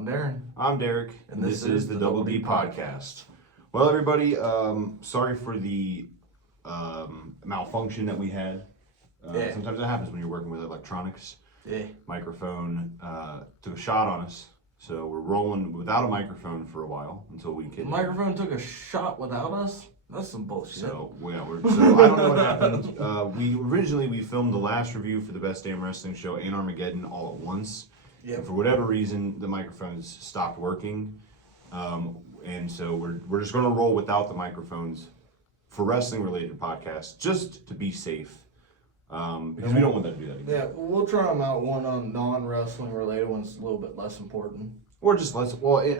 I'm Darren. I'm Derek, and this is the BOTB podcast. Well, everybody, sorry for the malfunction that we had. Sometimes that happens when you're working with electronics. Yeah. Microphone took a shot on us, so we're rolling without a microphone for a while until we can. The microphone took a shot without us? That's some bullshit. So I don't know what happened. We filmed the last review for the Best Damn Wrestling Show and Armageddon all at once. Yep. And for whatever reason, the microphones stopped working, and so we're just going to roll without the microphones for wrestling-related podcasts, just to be safe, because we don't want them to do that again. Yeah, we'll try them out. One on non-wrestling related, one's a little bit less important. Or just no way.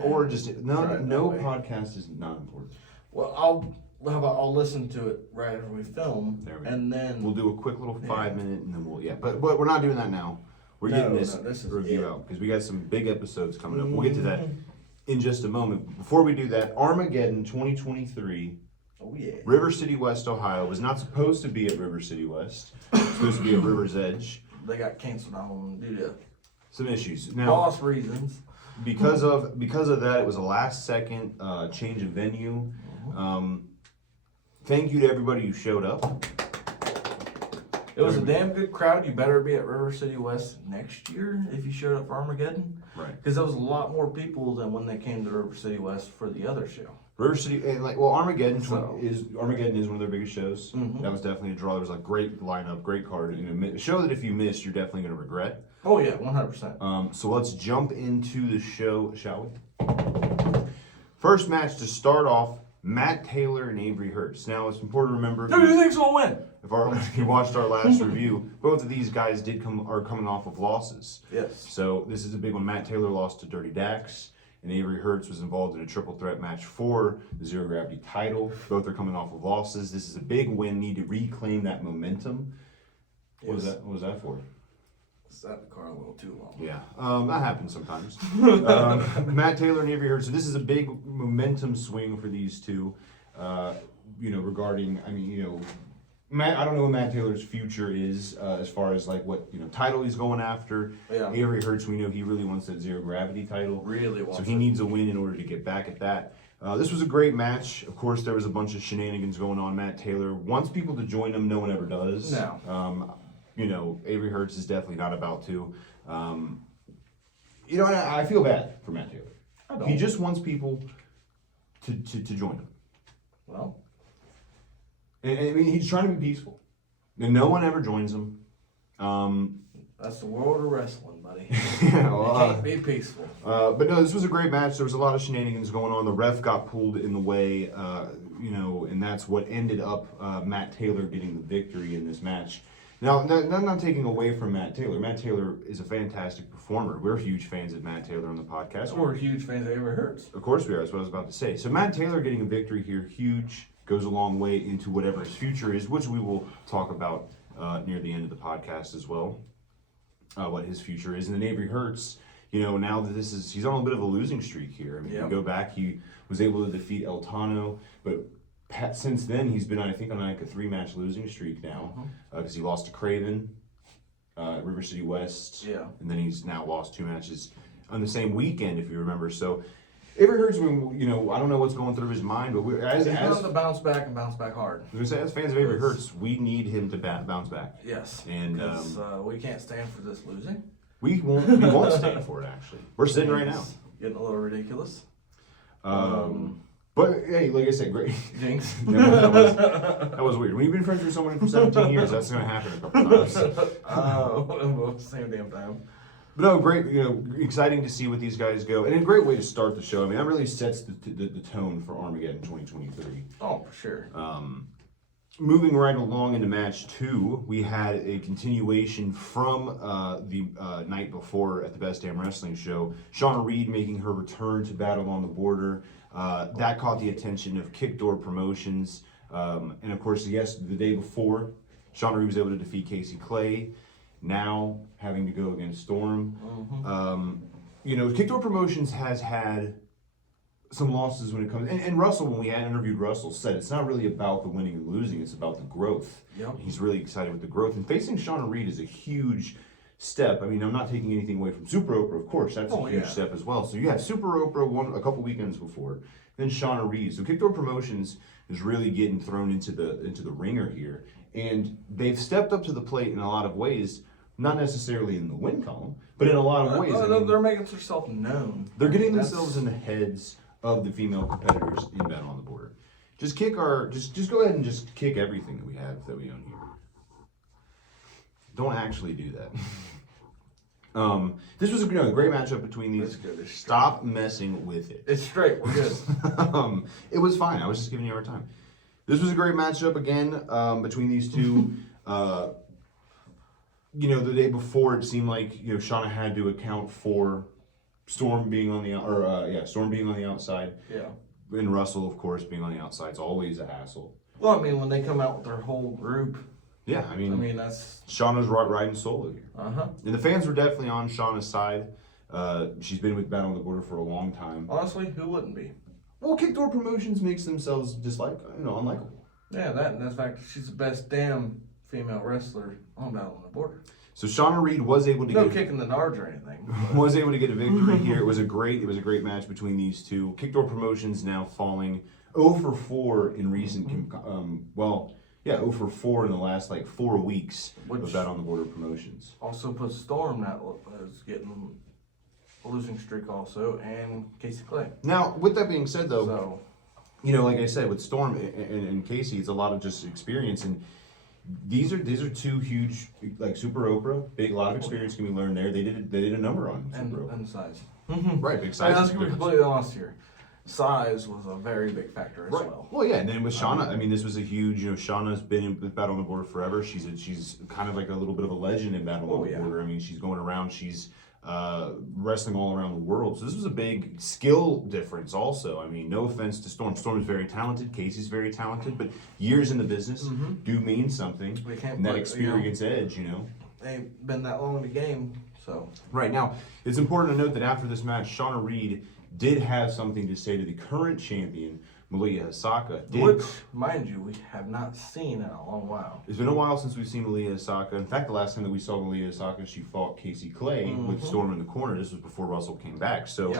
podcast is not important. Well, I'll listen to it right after we film, and then we'll do a quick little 5-minute, and then but we're not doing that now. We're getting this review out because we got some big episodes coming up. We'll get to that in just a moment. Before we do that, Armageddon 2023. Oh yeah. River City West, Ohio was not supposed to be at River City West. It was supposed to be at River's Edge. They got canceled on due to some issues. Now, boss reasons. Because of that, it was a last second change of venue. Thank you to everybody who showed up. It was a damn good crowd. You better be at River City West next year if you showed up for Armageddon. Right. Because there was a lot more people than when they came to River City West for the other show. River City, and Armageddon is one of their biggest shows. Mm-hmm. That was definitely a draw. There was a great lineup, great card. A show that if you missed, you're definitely going to regret. Oh yeah, 100%. So let's jump into the show, shall we? First match to start off. Matt Taylor and Avery Hertz. Now, it's important to remember. Who do you think's gonna win? If you watched our last review, both of these guys are coming off of losses. Yes. So this is a big one. Matt Taylor lost to Dirty Dax, and Avery Hertz was involved in a triple threat match for the Zero Gravity title. Both are coming off of losses. This is a big win. Need to reclaim that momentum. What was that for? Sat the car a little too long. Yeah, that happens sometimes. Matt Taylor and Avery Hertz. So this is a big momentum swing for these two. Regarding, Matt. I don't know what Matt Taylor's future is as far as what title he's going after. Yeah. Avery Hertz, we know he really wants that Zero Gravity title. Really wants. So he needs a win in order to get back at that. This was a great match. Of course, there was a bunch of shenanigans going on. Matt Taylor wants people to join him. No one ever does. No. Avery Hertz is definitely not about to. And I feel bad for Matt Taylor. I don't. He just wants people to join him. Well. And he's trying to be peaceful. And no one ever joins him. That's the world of wrestling, buddy. Yeah, well, can't be peaceful. But no, this was a great match. There was a lot of shenanigans going on. The ref got pulled in the way, and that's what ended up Matt Taylor getting the victory in this match. Now, not taking away from Matt Taylor. Matt Taylor is a fantastic performer. We're huge fans of Matt Taylor on the podcast. We're huge fans of Avery Hertz. Of course we are. That's what I was about to say. So Matt Taylor getting a victory here, huge, goes a long way into whatever his future is, which we will talk about near the end of the podcast as well, what his future is. And then Avery Hertz, now that he's on a bit of a losing streak here. You go back, he was able to defeat El Tano, but since then, he's been on a 3-match losing streak now because he lost to Craven, River City West, and then he's now lost 2 matches on the same weekend, if you remember. So, Avery Hertz, I don't know what's going through his mind, but he's going to bounce back and bounce back hard. As fans of Avery Hertz, we need him to bounce back. Yes, and we can't stand for this losing. We won't stand for it. Actually, we're sitting right now. Getting a little ridiculous. But hey, like I said, great. Jinx. that was weird. When you've been friends with someone for 17 years, that's going to happen a couple times. Same damn time. But no, great. Exciting to see what these guys go, and a great way to start the show. That really sets the tone for Armageddon 2023. Oh, for sure. Moving right along into match 2, we had a continuation from the night before at the Best Damn Wrestling Show. Shauna Reed making her return to Battle on the Border. That caught the attention of Kickdoor Promotions. And of course, the day before, Shauna Reed was able to defeat Casey Clay. Now, having to go against Storm. Kickdoor Promotions has had some losses when it comes, and Russell, when we had interviewed Russell, said it's not really about the winning and losing, it's about the growth. Yep. He's really excited with the growth, and facing Shauna Reed is a huge step. I mean, I'm not taking anything away from Super Oprah, of course. That's a huge step as well. So you have Super Oprah a couple weekends before, then Shauna Reed. So Kickdoor Promotions is really getting thrown into the ringer here, and they've stepped up to the plate in a lot of ways. Not necessarily in the win column, but in a lot of ways. They're making themselves known. They're getting themselves in the heads of the female competitors in Battle on the Border. Just kick just go ahead and just kick everything that we own here. Don't actually do that. This was a great matchup between these. Stop messing with it. It's straight. We're good. It was fine. I was just giving you a hard time. This was a great matchup again between these two. The day before it seemed like Shauna had to account for Storm being on the outside. Yeah. And Russell, of course, being on the outside is always a hassle. Well, I mean, when they come out with their whole group. Yeah, I mean that's Shauna's riding solo here. And the fans were definitely on Shauna's side. She's been with Battle on the Border for a long time. Honestly, who wouldn't be? Well, Kickdoor Promotions makes themselves unlikable. Yeah, and the fact she's the best damn female wrestler on Battle on the Border. So Shauna Reed was able to kicking the nards or anything. Was able to get a victory here. It was a great match between these two. Kickdoor Promotions now falling 0 for 4 in recent 0 for 4 in the last 4 weeks of Battle on the Border Promotions. Also puts Storm that is getting a losing streak also, and Casey Clay. Now, with that being said though, like I said, with Storm and Casey, it's a lot of just experience, and these are two huge, Super Oprah, a lot of experience can be learned there. They did a number on Super Oprah. And size. Right, big size. And let's be completely honest here. Size was a very big factor as well. Well, yeah, and then with Shauna, this was a huge. Shauna's been in Battle on the Border forever. She's kind of like a little bit of a legend in Battle on the Border. She's going around. She's wrestling all around the world. So this was a big skill difference. Also, no offense to Storm. Storm is very talented. Casey's very talented, but years in the business do mean something. And that experience edge, They've been that long in the game, so. Right now, it's important to note that after this match, Shauna Reed did have something to say to the current champion, Malia Hisaka. Which, mind you, we have not seen in a long while. It's been a while since we've seen Malia Hisaka. In fact, the last time that we saw Malia Hisaka, she fought Casey Clay with Storm in the corner. This was before Russell came back. So,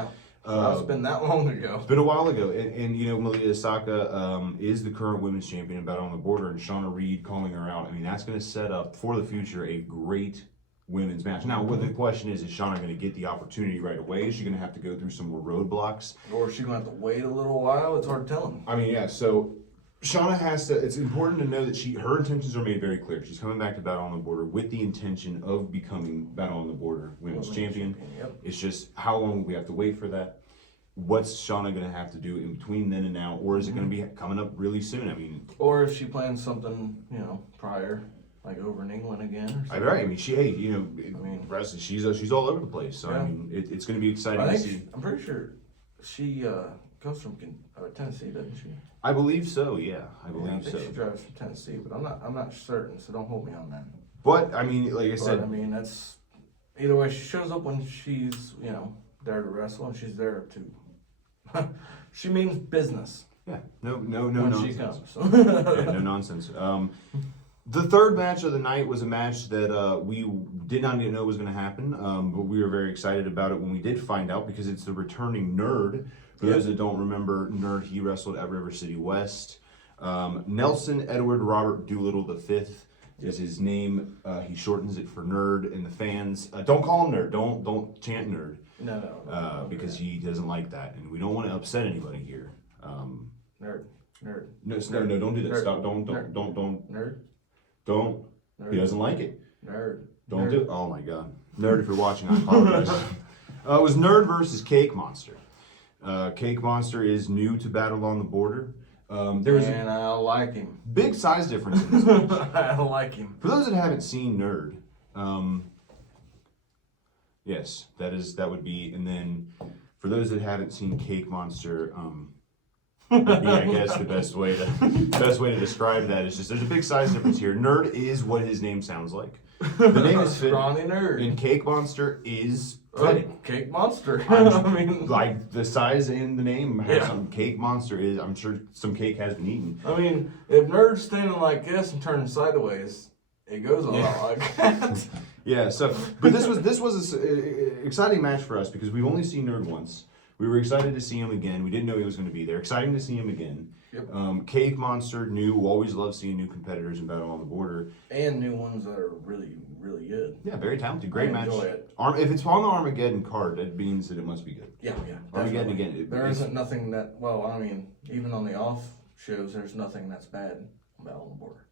it's been that long ago. It's been a while ago. And Malia Hisaka is the current women's champion in Battle on the Border, and Shauna Reed calling her out. That's going to set up, for the future, a great women's match. Now, what the question is Shauna going to get the opportunity right away? Is she going to have to go through some more roadblocks? Or is she going to have to wait a little while? It's hard to tell. So Shauna has to, it's important to know that her intentions are made very clear. She's coming back to Battle on the Border with the intention of becoming Battle on the Border women's champion. It's just, how long will we have to wait for that? What's Shauna going to have to do in between then and now? Or is it going to be coming up really soon? Or if she plans something, prior. Over in England again. Or right. She's all over the place. So it's going to be exciting to see. I'm pretty sure she comes from Tennessee, doesn't she? I believe so. Yeah, I think she drives from Tennessee, but I'm not certain. So don't hold me on that. But like I said, that's either way. She shows up when she's there to wrestle, and she's there to. She means business. Yeah. No when nonsense. She comes. No nonsense. The third match of the night was a match that we did not even know was going to happen, but we were very excited about it when we did find out, because it's the returning Nerd. For those that don't remember, Nerd, he wrestled at River City West. Nelson Edward Robert Doolittle V is his name. He shortens it for Nerd, and the fans don't call him Nerd. Don't chant Nerd. No. Because he doesn't like that, and we don't want to upset anybody here. Nerd. No, don't do that. Nerd. Stop. Don't. Nerd. Don't. Nerd. He doesn't like it. Nerd. Don't do it. Oh my God. Nerd, if you're watching, I apologize. It was Nerd versus Cake Monster. Cake Monster is new to Battle on the Border. I like him. Big size difference in this match. I like him. For those that haven't seen Nerd, yes, that would be. And then for those that haven't seen Cake Monster, would be, I guess, the best way to describe that is just there's a big size difference here. Nerd is what his name sounds like. The name is fit, Scrawny Nerd. and Cake Monster is Cake Monster. like the size and the name have some. Cake Monster is. I'm sure some cake has been eaten. If Nerd's standing like this and turning sideways, It goes a lot like that. Yeah. So, but this was an exciting match for us because we've only seen Nerd once. We were excited to see him again. We didn't know he was going to be there. Exciting to see him again. Yep. Cake Monster, new. Always love seeing new competitors in Battle on the Border. And new ones that are really, really good. Yeah, very talented. Great match. Enjoy it. If it's on the Armageddon card, that means that it must be good. Yeah. Armageddon definitely. again. There isn't nothing that, well, I mean, even on the off shows, there's nothing that's bad on Battle on the Border.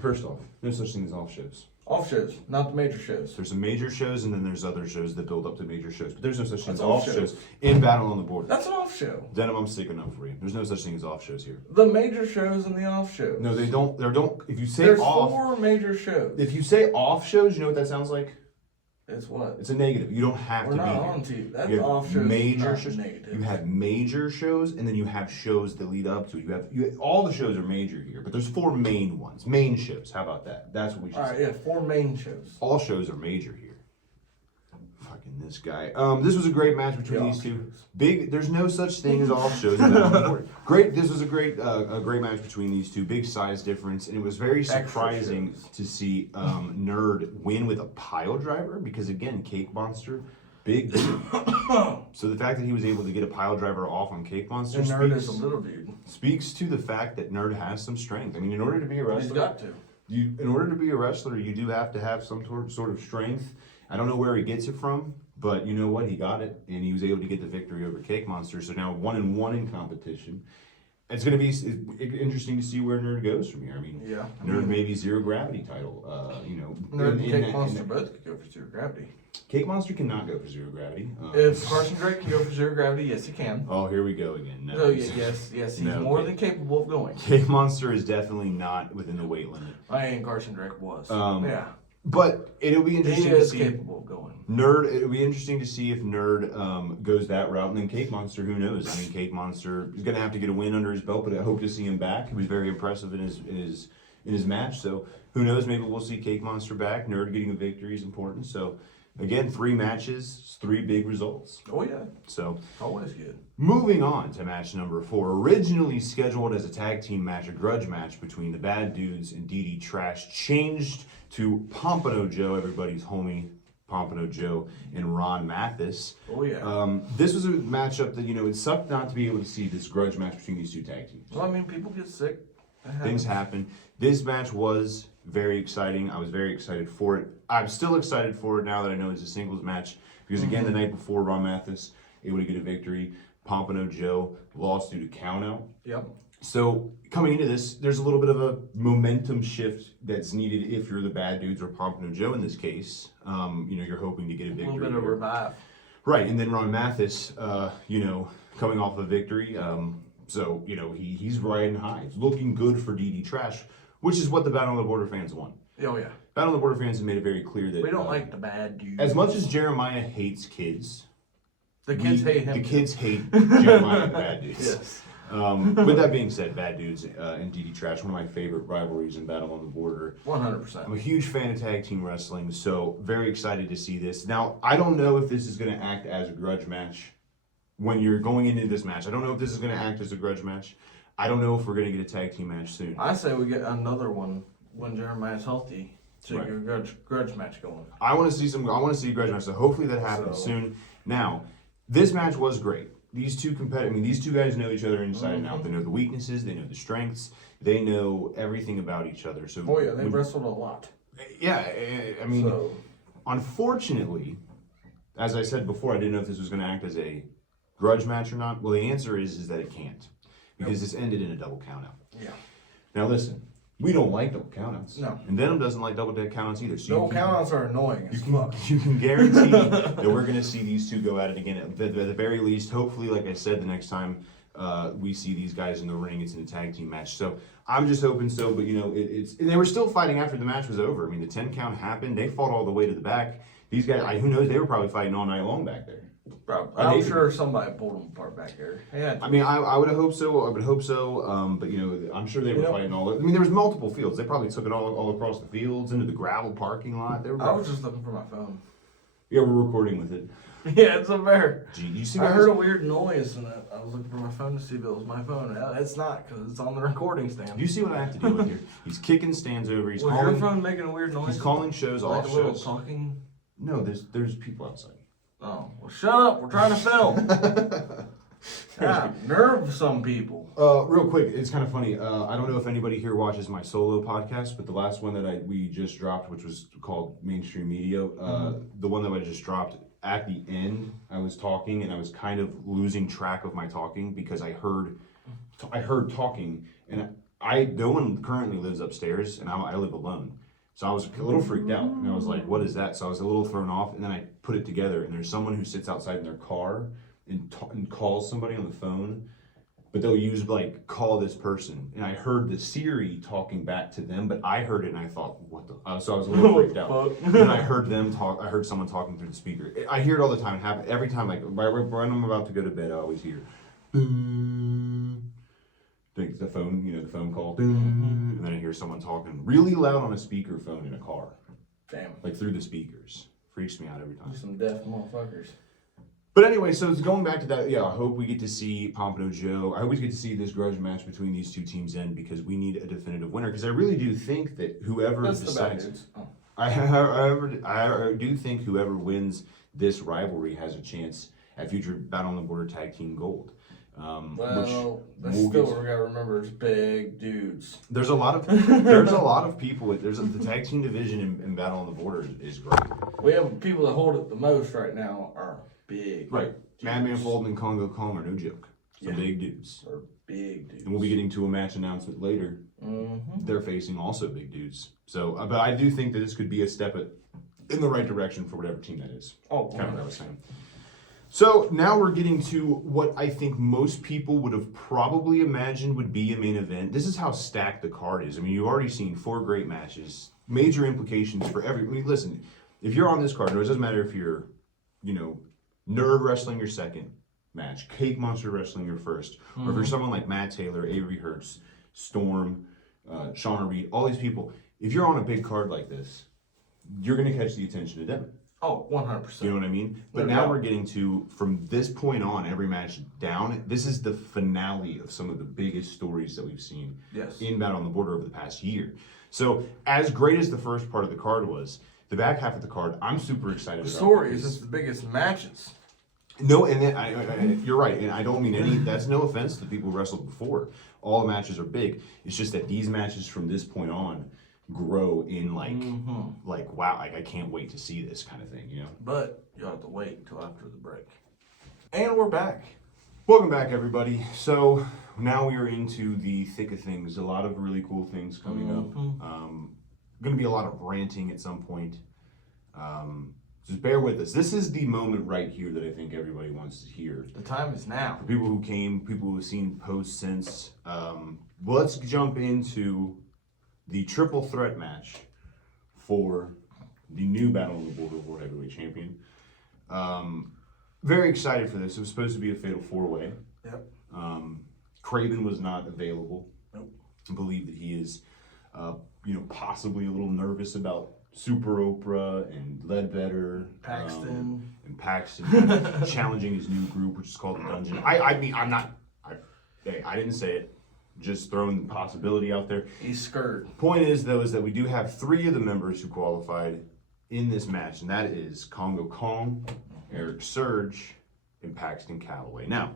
First off, no such thing as off shows. Off shows, not the major shows. There's some major shows, and then there's other shows that build up to major shows. But there's no such thing as That's off off shows in Battle on the Border. That's an off show. Denim, I'm sticking up for you. There's no such thing as off shows here. The major shows and the off shows. No, they don't. They don't. If you say There's off, 4 major shows. if you say off shows, you know what that sounds like? It's what? It's a negative. You don't have We're to be not here. on TV. That's You have off shows. major not shows. negative. You have major shows, and then you have shows that lead up to it. All the shows are major here, but there's 4 main ones. Main shows. How about that? That's what we should All right, say. yeah, 4 main shows. All shows are major here. Fucking this guy. This was a great match between these two. Big. There's no such thing as off shows. Great. This was a great match between these two. Big size difference, and it was very surprising to see Nerd win with a pile driver because again, Cake Monster. Big dude. So the fact that he was able to get a pile driver off on Cake Monster And Nerd is a little dude. speaks to the fact that Nerd has some strength. I mean, in order to be a wrestler, He's got to. in order to be a wrestler, you do have to have some sort of strength. I don't know where he gets it from, but you know what? He got it, and he was able to get the victory over Cake Monster. So now 1-1 in competition. It's going to be interesting to see where Nerd goes from here. I mean, Yeah. Nerd maybe zero gravity title. Nerd and Cake Monster both could go for 0 gravity. Cake Monster cannot go for zero gravity. If Carson Drake can go for 0 gravity, yes, he can. Oh, here we go again. No. So yes, he's more than capable of going. Cake Monster is definitely not within the weight limit. I ain't Carson Drake was. Yeah. But it'll be He interesting to is see. capable of going. Nerd, it'll be interesting to see if Nerd goes that route, and then Cake Monster, who knows? I mean, Cake Monster is going to have to get a win under his belt, but I hope to see him back. He was very impressive in his match, so who knows? Maybe we'll see Cake Monster back. Nerd getting a victory is important. So again, 3 matches, 3 big results. Oh yeah, So always good. moving on to match number 4, originally scheduled as a tag team match, a grudge match between the Bad Dudes and DD Trash, changed to Pompano Joe, everybody's homie, Pompano Joe, and Ron Mathis. Oh yeah. This was a matchup that, it sucked not to be able to see this grudge match between these 2 tag teams. Well, I mean, people get sick. Things happen. This match was very exciting. I was very excited for it. I'm still excited for it now that I know it's a singles match because, again, the night before, Ron Mathis able to get a victory. Pompano Joe lost due to countout. Yep. So coming into this, there's a little bit of a momentum shift that's needed if you're the Bad Dudes or Pompano Joe in this case. You're hoping to get a A victory. little bit of revive. Right, and then Ron Mathis, coming off a victory. He's riding high. It's looking good for DD Trash, which is what the Battle on the Border fans want. Oh yeah. Battle on the Border fans have made it very clear that We don't like the bad dudes. as much as Jeremiah hates kids, the kids hate him. The kids hate Jeremiah and Bad Dudes. Yes. With that being said, Bad Dudes and DD Trash, one of my favorite rivalries in Battle on the Border. 100%. I'm a huge fan of tag team wrestling, so very excited to see this. Now, I don't know if this is going to act as a grudge match when you're going into this match. I don't know if this is going to act as a grudge match. I don't know if we're going to get a tag team match soon. I say we get another one when Jeremiah's healthy to Right. get a grudge match going. I want to see a grudge match, so hopefully that happens soon. Now, this match was great. These two these 2 guys know each other inside and out. They know the weaknesses, they know the strengths, they know everything about each other. So Oh yeah, they wrestled a lot. Yeah, I mean, So unfortunately, as I said before, I didn't know if this was going to act as a grudge match or not. Well, the answer is that it can't because this ended in a double countout. yeah. Now listen, we don't like double countouts. No. And Venom doesn't like double countouts either. So No countouts are annoying as fuck. you can guarantee that we're going to see these 2 go at it again. At the very least, hopefully, like I said, the next time we see these guys in the ring, it's in a tag team match. So I'm just hoping so. But and they were still fighting after the match was over. I mean, the 10 count happened. They fought all the way to the back. These guys, who knows? They were probably fighting all night long back there. Probably. I'm sure somebody pulled them apart back there. Yeah. I mean, I would hope so. I would hope so. But I'm sure they were fighting all. I mean, there was multiple fields. They probably took it all across the fields into the gravel parking lot. I was just looking for my phone. Yeah, we're recording with it. Yeah, it's a bear. Gee, you see I what heard a weird noise and I was looking for my phone to see if it was my phone. It's not because it's on the recording stand. Do you see what I have to deal with here? He's kicking stands over. He's Was calling. your phone making a weird noise? He's calling shows like off a little shows. talking. No, there's people outside. Oh, well, shut up. We're trying to film. God, nerve some people. Real quick, it's kind of funny. I don't know if anybody here watches my solo podcast, but the last one that we just dropped, which was called Mainstream Media, the one that I just dropped, at the end, I was talking and I was kind of losing track of my talking because I heard talking, and no one currently lives upstairs, and I live alone. So I was a little freaked out, and I was like, what is that? So I was a little thrown off, and then I put it together, and there's someone who sits outside in their car and calls somebody on the phone, but they'll use like, call this person. And I heard the Siri talking back to them, but I heard it and I thought, what the? So I was a little freaked out. And I heard them talk, I heard someone talking through the speaker. I hear it all the time. It happens every time, like when I'm about to go to bed, I always hear the phone, the phone call. And then I hear someone talking really loud on a speaker phone in a car. Damn. Like through the speakers. Freaks me out every time. Some deaf motherfuckers. But anyway, so it's going back to that. Yeah, I hope we get to see Pompano Joe. I always get to see this grudge match between these two teams end because we need a definitive winner. Because I really do think that whoever decides, I do think whoever wins this rivalry has a chance at future Battle on the Border Tag Team Gold. Well, that's still what we gotta remember. It's big dudes. There's a lot of people. The tag team division in Battle on the Border is great. We have people that hold it the most right now are big. Right. Madman Fulton and Congo Kong are no joke. Some big dudes. They're big dudes. And we'll be getting to a match announcement later. They're facing also big dudes. So, but I do think that this could be a step in the right direction for whatever team that is. Oh, kind of what I was saying. So now we're getting to what I think most people would have probably imagined would be a main event. This is how stacked the card is. I mean, you've already seen 4 great matches, major implications for every. I mean, listen, if you're on this card, it doesn't matter if you're, Nerd Wrestling your second match, Cake Monster Wrestling your first, or if you're someone like Matt Taylor, Avery Hertz, Storm, Shauna Reed, all these people. If you're on a big card like this, you're going to catch the attention of them. Oh, 100%. You know what I mean? But now we're getting to, from this point on, every match down, this is the finale of some of the biggest stories that we've seen in Battle on the Border over the past year. So, as great as the first part of the card was, the back half of the card, I'm super excited about. Stories is the biggest matches. No, and then you're right, and I don't mean any. That's no offense to people who wrestled before. All the matches are big. It's just that these matches from this point on grow in like wow, like I can't wait to see this kind of thing, But you'll have to wait until after the break. And we're back. Welcome back, everybody. So now we are into the thick of things. A lot of really cool things coming up. Going to be a lot of ranting at some point. Just bear with us. This is the moment right here that I think everybody wants to hear. The time is now. For people who came, people who have seen posts since. Let's jump into the triple threat match for the new Battle on the Border World Heavyweight Champion. Very excited for this. It was supposed to be a fatal 4-way. Yep. Craven was not available. Nope. I believe that he is, possibly a little nervous about Super Oprah and Ledbetter, Paxton, challenging his new group, which is called the Dungeon. I didn't say it. Just throwing the possibility out there. He's scared. Point is, though, is that we do have 3 of the members who qualified in this match, and that is Congo Kong, Eric Surge, and Paxton Calloway. Now,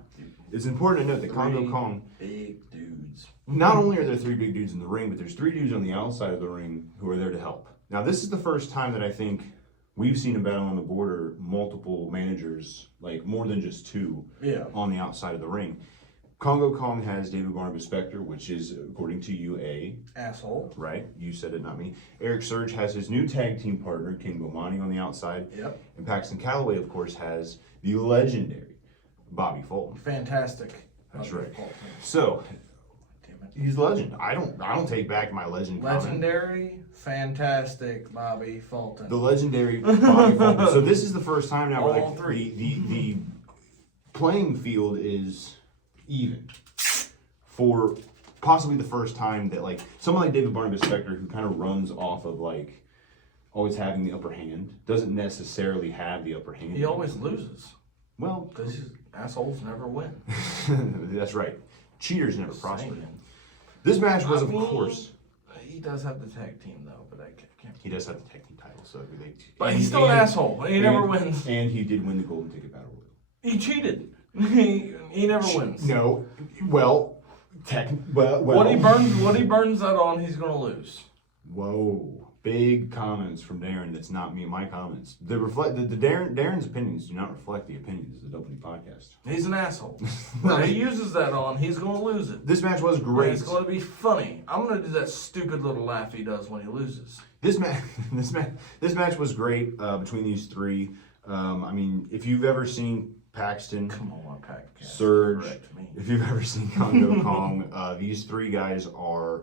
it's important to note that Congo Kong, big dudes. Not only are there 3 big dudes in the ring, but there's 3 dudes on the outside of the ring who are there to help. Now, this is the first time that I think we've seen a Battle on the Border, multiple managers, like more than just 2, on the outside of the ring. Congo Kong has David Barnabas Spector, which is, according to you, a asshole. Right, you said it, not me. Eric Surge has his new tag team partner, King Bomani, on the outside. Yep. And Paxton Calloway, of course, has the legendary Bobby Fulton. Fantastic. That's right. So, he's legend. I don't take back my legend comment. Legendary, fantastic Bobby Fulton. The legendary Bobby Fulton. So this is the first time now where like the playing field is even for possibly the first time that like someone like David Barnabas Spector, who kind of runs off of like always having the upper hand. Doesn't necessarily have the upper hand. He always loses. Well, Because assholes never win. that's right. Cheaters never prosper. Saying. This match was, I of mean, course. He does have the tag team, though, but I can't. He does have the tag team title, so they. But he's still an asshole. He never wins. And he did win the Golden Ticket Battle Royal. He cheated. He never wins. No, well, well. What he burns that on, he's gonna lose. Whoa, big comments from Darren. That's not me. My comments. Darren's opinions do not reflect the opinions of the WD podcast. He's an asshole. When he uses that on, he's gonna lose it. This match was And great. it's gonna be funny. I'm gonna do that stupid little laugh he does when he loses. This match was great between these three. I mean, if you've ever seen Paxton, Come on, Pac. Surge, Correct me. if you've ever seen Congo Kong, these three guys are,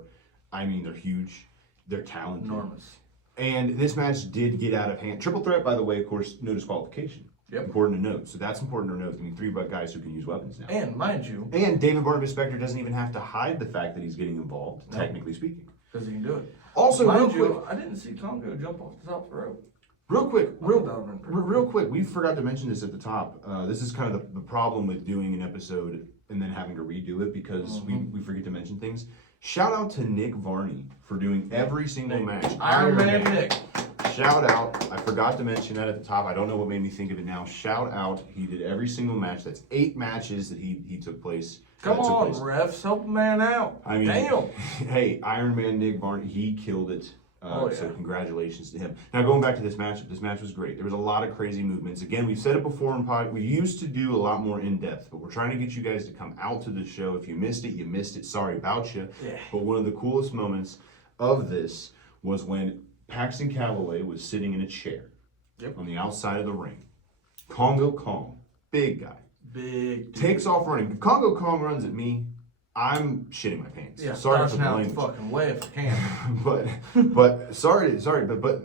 I mean, they're huge. They're talented. Enormous. And this match did get out of hand. Triple threat, by the way, of course, no disqualification. Yep. Important to note. So that's important to note. I mean, three guys who can use weapons now. And mind you, And David Barnabas Spector doesn't even have to hide the fact that he's getting involved, No. technically speaking. because he can do it. Also, real Mind quick, you, I didn't see Congo jump off the top rope. real quick, I thought that would've been pretty real quick, we forgot to mention this at the top. This is kind of the problem with doing an episode and then having to redo it because we forget to mention things. Shout out to Nick Varney for doing every single match. Iron Man Nick. Shout out. I forgot to mention that at the top. I don't know what made me think of it now. Shout out. He did every single match. That's 8 matches that he took place. Come took on, place. refs, help a man out. I mean, Damn. Hey, Iron Man Nick Varney, he killed it. So congratulations to him. Now going back to this match was great. There was a lot of crazy movements. Again, we've said it before in pod. We used to do a lot more in depth, but we're trying to get you guys to come out to the show. If you missed it, you missed it. Sorry about you. Yeah. But one of the coolest moments of this was when Paxton Calloway was sitting in a chair on the outside of the ring. Congo Kong, big guy, Big dude. takes off running. Congo Kong runs at me. I'm shitting my pants. Yeah, Sorry for the out the language. fucking way if I can. but sorry, but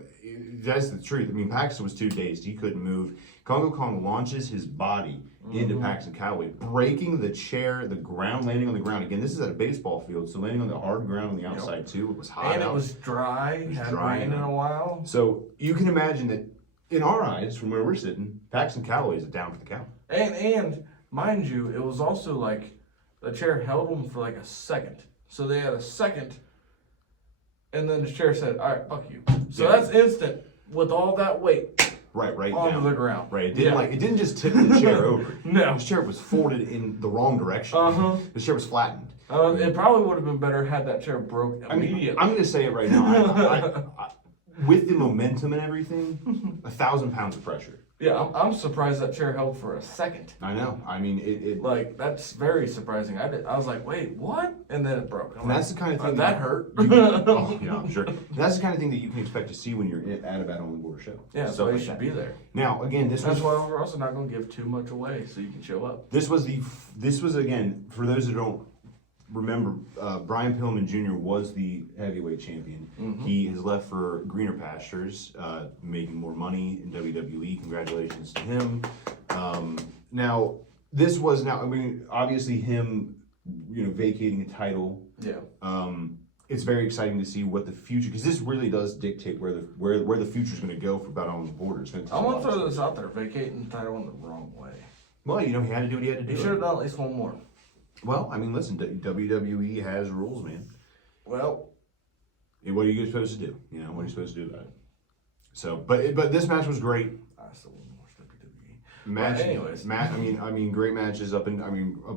that's the truth. I mean, Paxton was too dazed; he couldn't move. Congo Kong launches his body into Paxton Calloway, breaking the chair, the ground, landing on the ground. Again, this is at a baseball field, so landing on the hard ground on the outside too. It was hot And out. it was dry. Hadn't rained in a while. So you can imagine that in our eyes, from where we're sitting, Paxton Calloway is down for the count. And mind you, it was also like the chair held him for like a second. So they had a second, and then the chair said, "All right, fuck you." So that's instant with all that weight Right onto down. the ground. Right. It didn't just tip the chair over. No. This chair was folded in the wrong direction. The chair was flattened. It probably would have been better had that chair broke immediately. I'm going to say it right now. With the momentum and everything, 1,000 pounds of pressure. Yeah, I'm surprised that chair held for a second. I know. I mean, it Like, that's very surprising. I was like, wait, what? And then it broke. and that's the kind of thing that hurt. Oh, yeah, I'm sure. That's the kind of thing that you can expect to see when you're at a Battle on the Border show. Yeah, Stuff so they like should that. be there. Now, again, That's why we're also not going to give too much away, so you can show up. This was again, for those who don't remember, Brian Pillman Jr. was the heavyweight champion. He has left for greener pastures, making more money in WWE. Congratulations to him. Now, this was I mean, obviously him, vacating a title. Yeah. It's very exciting to see what the future, because this really does dictate where the future is going to go for Battle on the Border. I want to throw this out there. Vacating the title in the wrong way. Well, he had to do what he had to do. He should have done at least one more. Well, I mean, listen, WWE has rules, man. Well, What are you supposed to do? What are you supposed to do about it? So, but this match was great. I still want more WWE. Match, Well, anyways. I mean, great matches up and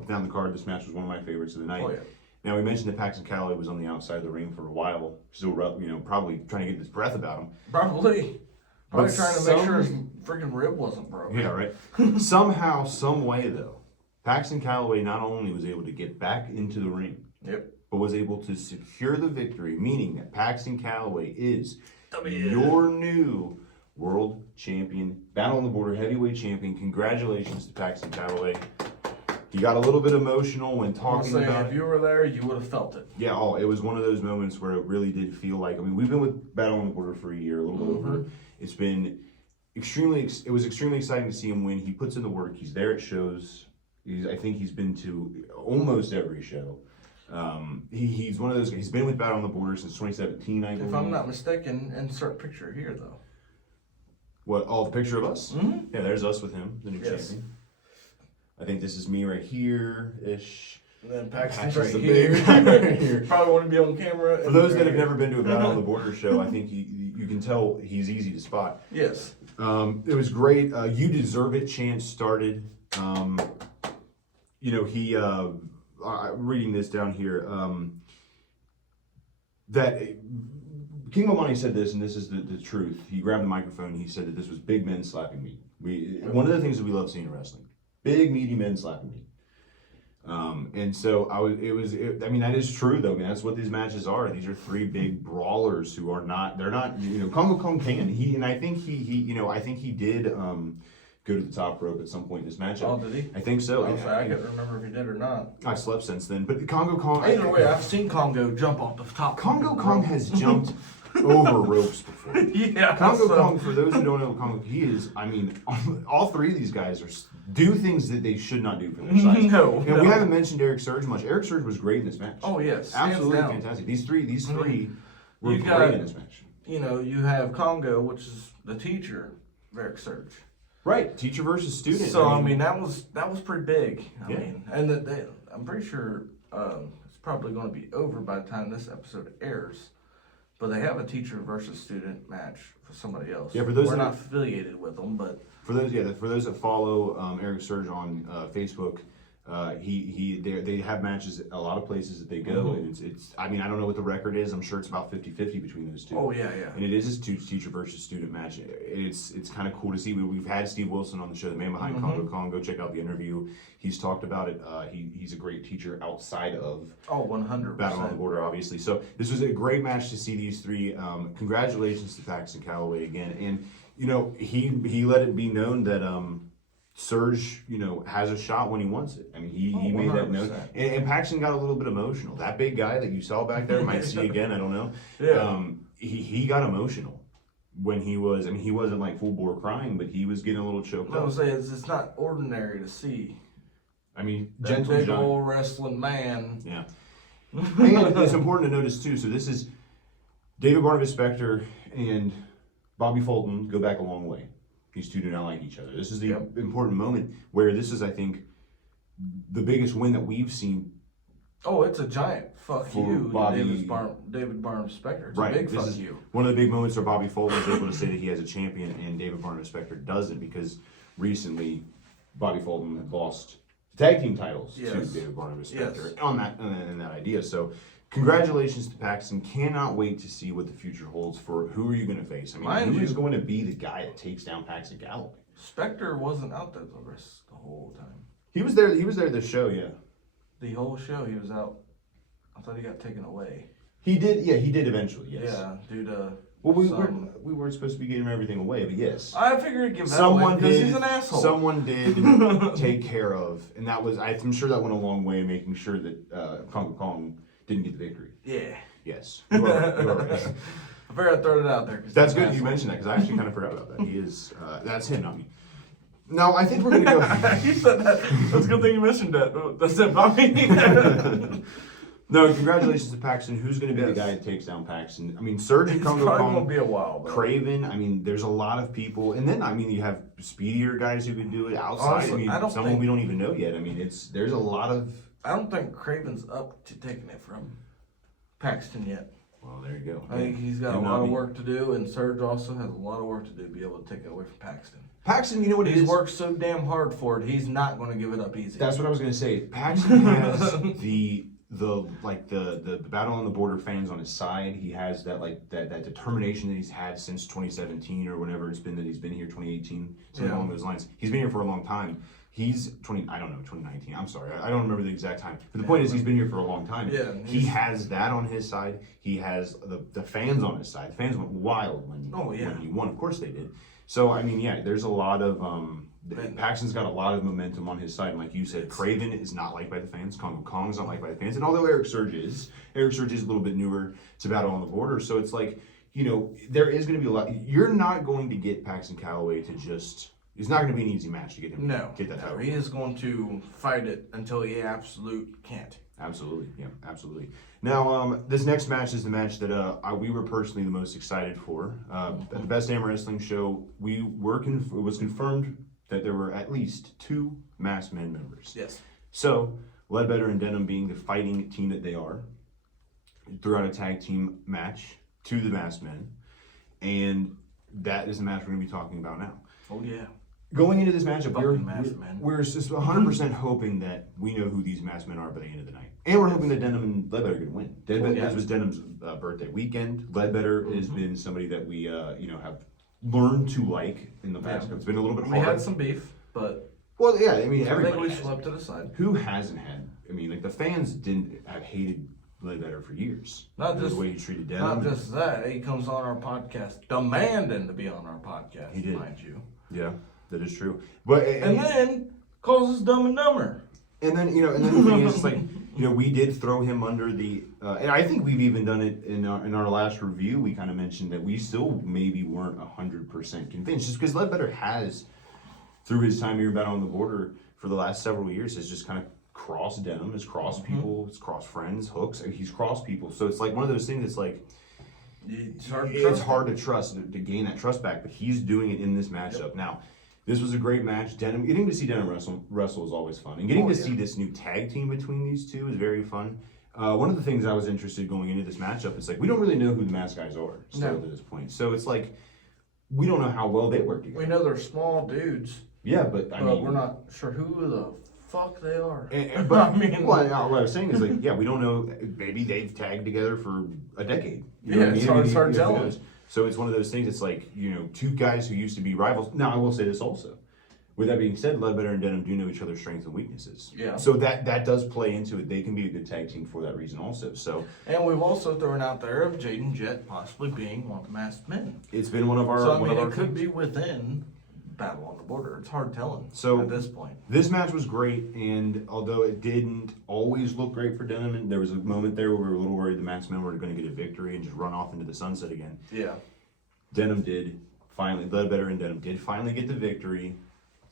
down the card. This match was one of my favorites of the night. Oh, yeah. Now we mentioned that Paxton Calloway was on the outside of the ring for a while, still, probably trying to get his breath about him. Probably But trying to make sure his freaking rib wasn't broken. Yeah, right. Somehow, some way though, Paxton Calloway not only was able to get back into the ring, Yep. but was able to secure the victory, meaning that Paxton Calloway is W. your new world champion, Battle on the Border heavyweight champion. Congratulations to Paxton Calloway. He got a little bit emotional when talking about if it. you were there, you would have felt it. Yeah, it was one of those moments where it really did feel like, I mean, we've been with Battle on the Border for a year, a little bit over. It was extremely exciting to see him win. He puts in the work. He's there at shows. I think he's been to almost every show. He's one of those guys. He's been with Battle on the Border since 2017, I believe. If I'm not mistaken, insert picture here though. What? Oh, the picture of us? Mm-hmm. Yeah, there's us with him, the new champion. I think this is me right here-ish. And then Paxton's Patrick's right the big here. guy right here. Probably want to be on camera. For those that have never been to a Battle on the Border show, I think you can tell he's easy to spot. Yes. It was great. You Deserve It chant started. He reading this down here. That King Momani said this, and this is the truth. He grabbed the microphone and he said that this was big men slapping meat. One of the things that we love seeing in wrestling, big meaty men slapping meat. And so that is true though, man. That's what these matches are. These are three big brawlers who are not, Kongo Kong can, I think he did, go to the top rope at some point in this matchup. Oh, did he? I think so. I'm sorry, I couldn't remember if he did or not. I slept since then, but Kongo Kong. Either way, I've seen Kongo jump off the top. Kongo Kong has jumped over ropes before. Yeah. Kongo Kong, for those who don't know Kongo, he is, all three of these guys do things that they should not do for their size. No. We haven't mentioned Eric Surge much. Eric Surge was great in this match. Oh, yes. Absolutely fantastic. These three were You great got- in this match. You have Kongo, which is the teacher of Eric Surge. Right, teacher versus student. So that was pretty big. Yeah. I'm pretty sure it's probably going to be over by the time this episode airs. But they have a teacher versus student match for somebody else. Yeah, for those we're that- not affiliated with them, but For those that follow Eric Surge on Facebook, they have matches a lot of places that they go, and it's I don't know what the record is. I'm sure it's about 50-50 between those two. oh yeah. And it is a teacher versus student match. It's kind of cool to see. We've had Steve Wilson on the show, the man behind Kongo Kong. Go check out the interview. He's talked about it. He's a great teacher outside of 100%. Battle on the Border, obviously. So this was a great match to see these three. Congratulations to Paxton Calloway again. And he let it be known that Surge, has a shot when he wants it. He made that known. 100%. And Paxton got a little bit emotional. That big guy that you saw back there, might see again, I don't know. Yeah. He got emotional when he was, he wasn't like full bore crying, but he was getting a little choked I up. would say it's not ordinary to see that Gentle big giant. old wrestling man. Yeah. And it's important to notice too, so this is David Barnabas Spector and Bobby Fulton go back a long way. These two do not like each other. This is the important moment where this is, I think, the biggest win that we've seen. Oh, it's a giant fuck For you, Bobby- David Barnum Spector. It's Right. a big This fuck is you. one of the big moments where Bobby Fulton is able to say that he has a champion and David Barnabas Spector doesn't, because recently Bobby Fulton had lost tag team titles to Yes. David Barnabas Yes. Spector on that idea. So congratulations to Paxton. Cannot wait to see what the future holds for who are you going to face. Mind who is you- going to be the guy that takes down Paxton Calloway? Spector wasn't out there the whole time. He was there. He was there at the show. Yeah. The whole show he was out. I thought he got taken away. He did. Yeah, he did eventually. Yes. Yeah, due to Well, some... we weren't supposed to be giving everything away, but yes. I figured he'd give that away Someone because did. he's an asshole. Someone did take care of, and that was. I'm sure that went a long way in making sure that Kongo Kong didn't get the victory. Yeah. Yes. You are right. I figured I'd throw it out there. 'Cause That's he's an good you asshole. mentioned that, because I actually kind of forgot about that. He is. That's him, not me. No, I think we're gonna go. You said that. That's a good thing you mentioned that. That's it, Bobby. No, congratulations to Paxton. Who's going to be the Yes. guy that takes down Paxton? Surge and It's Kongo probably Kong. gonna be a while. Though. Craven, there's a lot of people, and then you have speedier guys who can do it outside. Honestly, I don't someone think- we don't even know yet. There's a lot of. I don't think Craven's up to taking it from Paxton yet. Well, there you go. I think he's got a Him lot not of me. work to do, and Surge also has a lot of work to do to be able to take it away from Paxton. Paxton, you know what it He's is? worked so damn hard for it. He's not going to give it up easy. That's what I was gonna say. Paxton has the Battle on the Border fans on his side. He has that determination that he's had since 2017 or whenever it's been that he's been here, 2018, something along those lines. He's been here for a long time. He's 2019. I'm sorry, I don't remember the exact time. But the point is, he's been here for a long time. Yeah, He has that on his side. He has the fans on his side. The fans went wild when he won. Of course they did. So there's a lot of Paxton's got a lot of momentum on his side. And like you said, Craven is not liked by the fans. Kongo Kong's not liked by the fans. And although Eric Surge is a little bit newer to Battle on the Border, so it's like, there is going to be a lot. You're not going to get Paxton Calloway to just. It's not going to be an easy match to get him. No, get that title. he is going to fight it until he absolutely can't. Absolutely, yeah, absolutely. Now, this next match is the match that we were personally the most excited for. At the Best Damn Wrestling Show, it was confirmed that there were at least 2 Masked Men members. Yes. So, Ledbetter and Denim being the fighting team that they are, threw out a tag team match to the Masked Men, and that is the match we're going to be talking about now. Oh, yeah. Going into this matchup, Masked Men. we're just 100% hoping that we know who these Masked Men are by the end of the night. And we're hoping that Denim and Ledbetter are going to win. This was Denim's birthday weekend. Ledbetter has been somebody that we have learned to like in the past. It's been a little bit hard. We had some beef, but well, yeah, I mean, I think we has. swept to the side. Who hasn't had? I mean, like the fans have hated Ledbetter for years. Not the just way he treated Denim. Not just that, he comes on our podcast demanding to be on our podcast. He did, mind you. Yeah, that is true. But and then calls us Dumb and Dumber. And then the thing is, it's like, we did throw him under the, and I think we've even done it in our last review. We kind of mentioned that we still maybe weren't 100% convinced, just because Ledbetter has, through his time here Battle on the Border for the last several years, has just kind of crossed Denim, has crossed people, has crossed friends, hooks. He's crossed people, so it's like one of those things that's like, it's hard to trust to gain that trust back. But he's doing it in this matchup now. This was a great match. Getting to see Denim wrestle is always fun. And getting to see this new tag team between these two is very fun. One of the things I was interested going into this matchup is like, we don't really know who the masked guys are still to this point. So it's like, we don't know how well they work together. We know they're small dudes. Yeah, but I mean, we're not sure who the fuck they are. But I mean, what I was saying is like, yeah, we don't know. Maybe they've tagged together for a decade. You know what I mean? It's hard telling. So it's one of those things. It's like, 2 guys who used to be rivals. Now I will say this also. With that being said, Ledbetter and Denim do know each other's strengths and weaknesses. Yeah. So that does play into it. They can be a good tag team for that reason also. So. And we've also thrown out there of Jaden Jett possibly being one of the Masked Men. It's been one of our. So I mean, it could be within Battle on the Border. It's hard telling. So at this point, this match was great, and although it didn't always look great for Denim, and there was a moment there where we were a little worried the Masked Men were going to get a victory and just run off into the sunset again. Yeah. Denim did finally. Ledbetter and Denim did finally get the victory.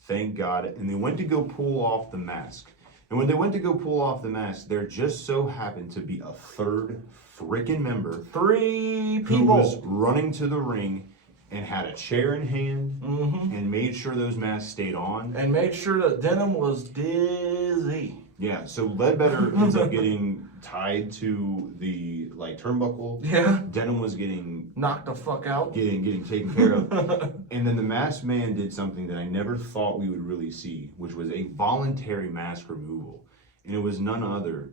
Thank God. And they went to go pull off the mask. And when they went to go pull off the mask, there just so happened to be a 3rd freaking member. 3 people. Who was running to the ring and had a chair in hand and made sure those masks stayed on. And made sure that Denim was dizzy. Yeah, so Ledbetter ends up getting tied to the turnbuckle. Yeah. Denim was getting knocked the fuck out. Getting taken care of. And then the Masked Man did something that I never thought we would really see, which was a voluntary mask removal. And it was none other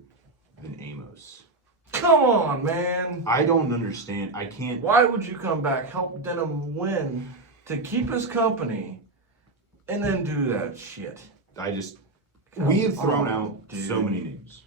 than Amos. Come on, man. I don't understand. I can't. Why would you come back, help Denim win to keep his company, and then do that shit? We have thrown out so many names.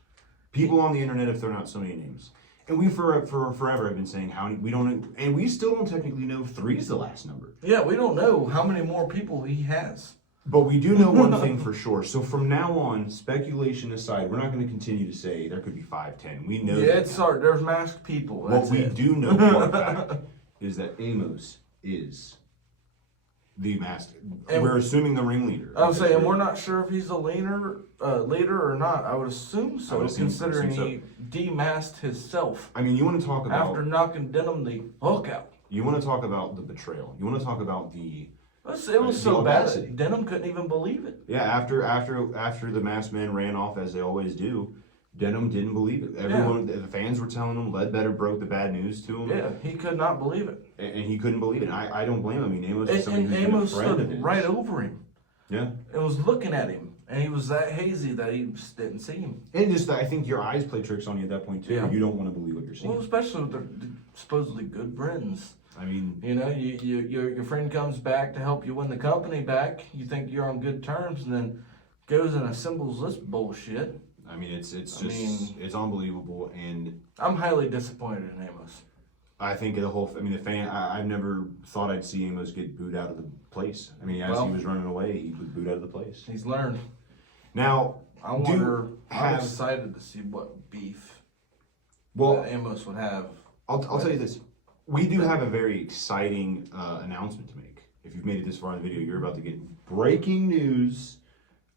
People on the internet have thrown out so many names. And we for forever have been saying we don't know, and we still don't technically know if 3 is the last number. Yeah, we don't know how many more people he has. But we do know one thing for sure. So from now on, speculation aside, we're not going to continue to say there could be 5, 10. We know. Yeah, it's hard. There's masked people. What we do know for a fact is that Amos is the master. And we're assuming the ringleader. I would say, and we're not sure if he's a leader or not. I would assume so, considering he demasked himself. I mean, you want to talk about after knocking Denim the hook out. You want to talk about the betrayal. You want to talk about it was so audacity. Bad. Denim couldn't even believe it. Yeah, after the masked men ran off as they always do, Denim didn't believe it. Everyone, the fans were telling him Ledbetter broke the bad news to him. Yeah, he could not believe it. And he couldn't believe it. I don't blame him. I mean, Amos is somebody who's been a friend of his. Right over him. Yeah. And was looking at him. And he was that hazy that he just didn't see him. And just, I think your eyes play tricks on you at that point, too. Yeah. You don't want to believe what you're seeing. Well, especially with their supposedly good friends. I mean... your friend comes back to help you win the company back. You think you're on good terms, and then goes and assembles this bullshit. I mean, it's it's unbelievable, and... I'm highly disappointed in Amos. I think the fan, I've never thought I'd see Amos get booed out of the place. I mean, as he was running away, he was booed out of the place. He's learned. Now, I'm excited to see what beef Amos would have. I'll tell you this. We do have a very exciting announcement to make. If you've made it this far in the video, you're about to get breaking news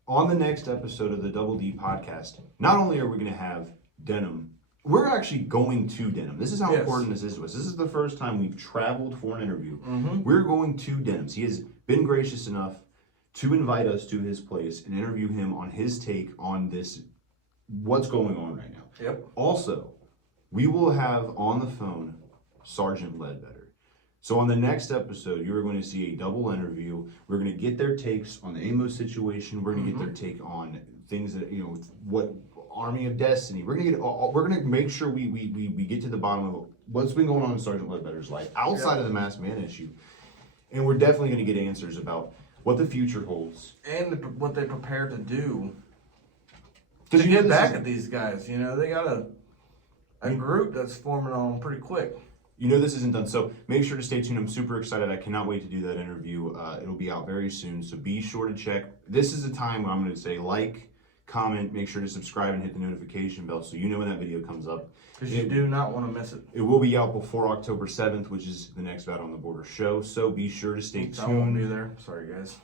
on the next episode of the Double D podcast. Not only are we going to have Denim. We're actually going to Denim. This is how Yes. important this is to us. This is the first time we've traveled for an interview. Mm-hmm. We're going to Denim's. He has been gracious enough to invite us to his place and interview him on his take on this, what's going on right now. Yep. Also, we will have on the phone Sergeant Ledbetter. So on the next episode, you are going to see a double interview. We're going to get their takes on the Amos situation. We're going to get their take on things that, what Army of Destiny. We're going to make sure we get to the bottom of what's been going on in Sergeant Ledbetter's life outside of the masked man issue. And we're definitely going to get answers about what the future holds. And what they prepare to do to get back at these guys. They got a group that's forming on pretty quick. This isn't done. So make sure to stay tuned. I'm super excited. I cannot wait to do that interview. It'll be out very soon. So be sure to check. This is the time when I'm going to say like, comment, make sure to subscribe and hit the notification bell so you know when that video comes up. Because you do not want to miss it. It will be out before October 7th, which is the next Battle on the Border show. So be sure to stay tuned. I won't be there. Sorry, guys.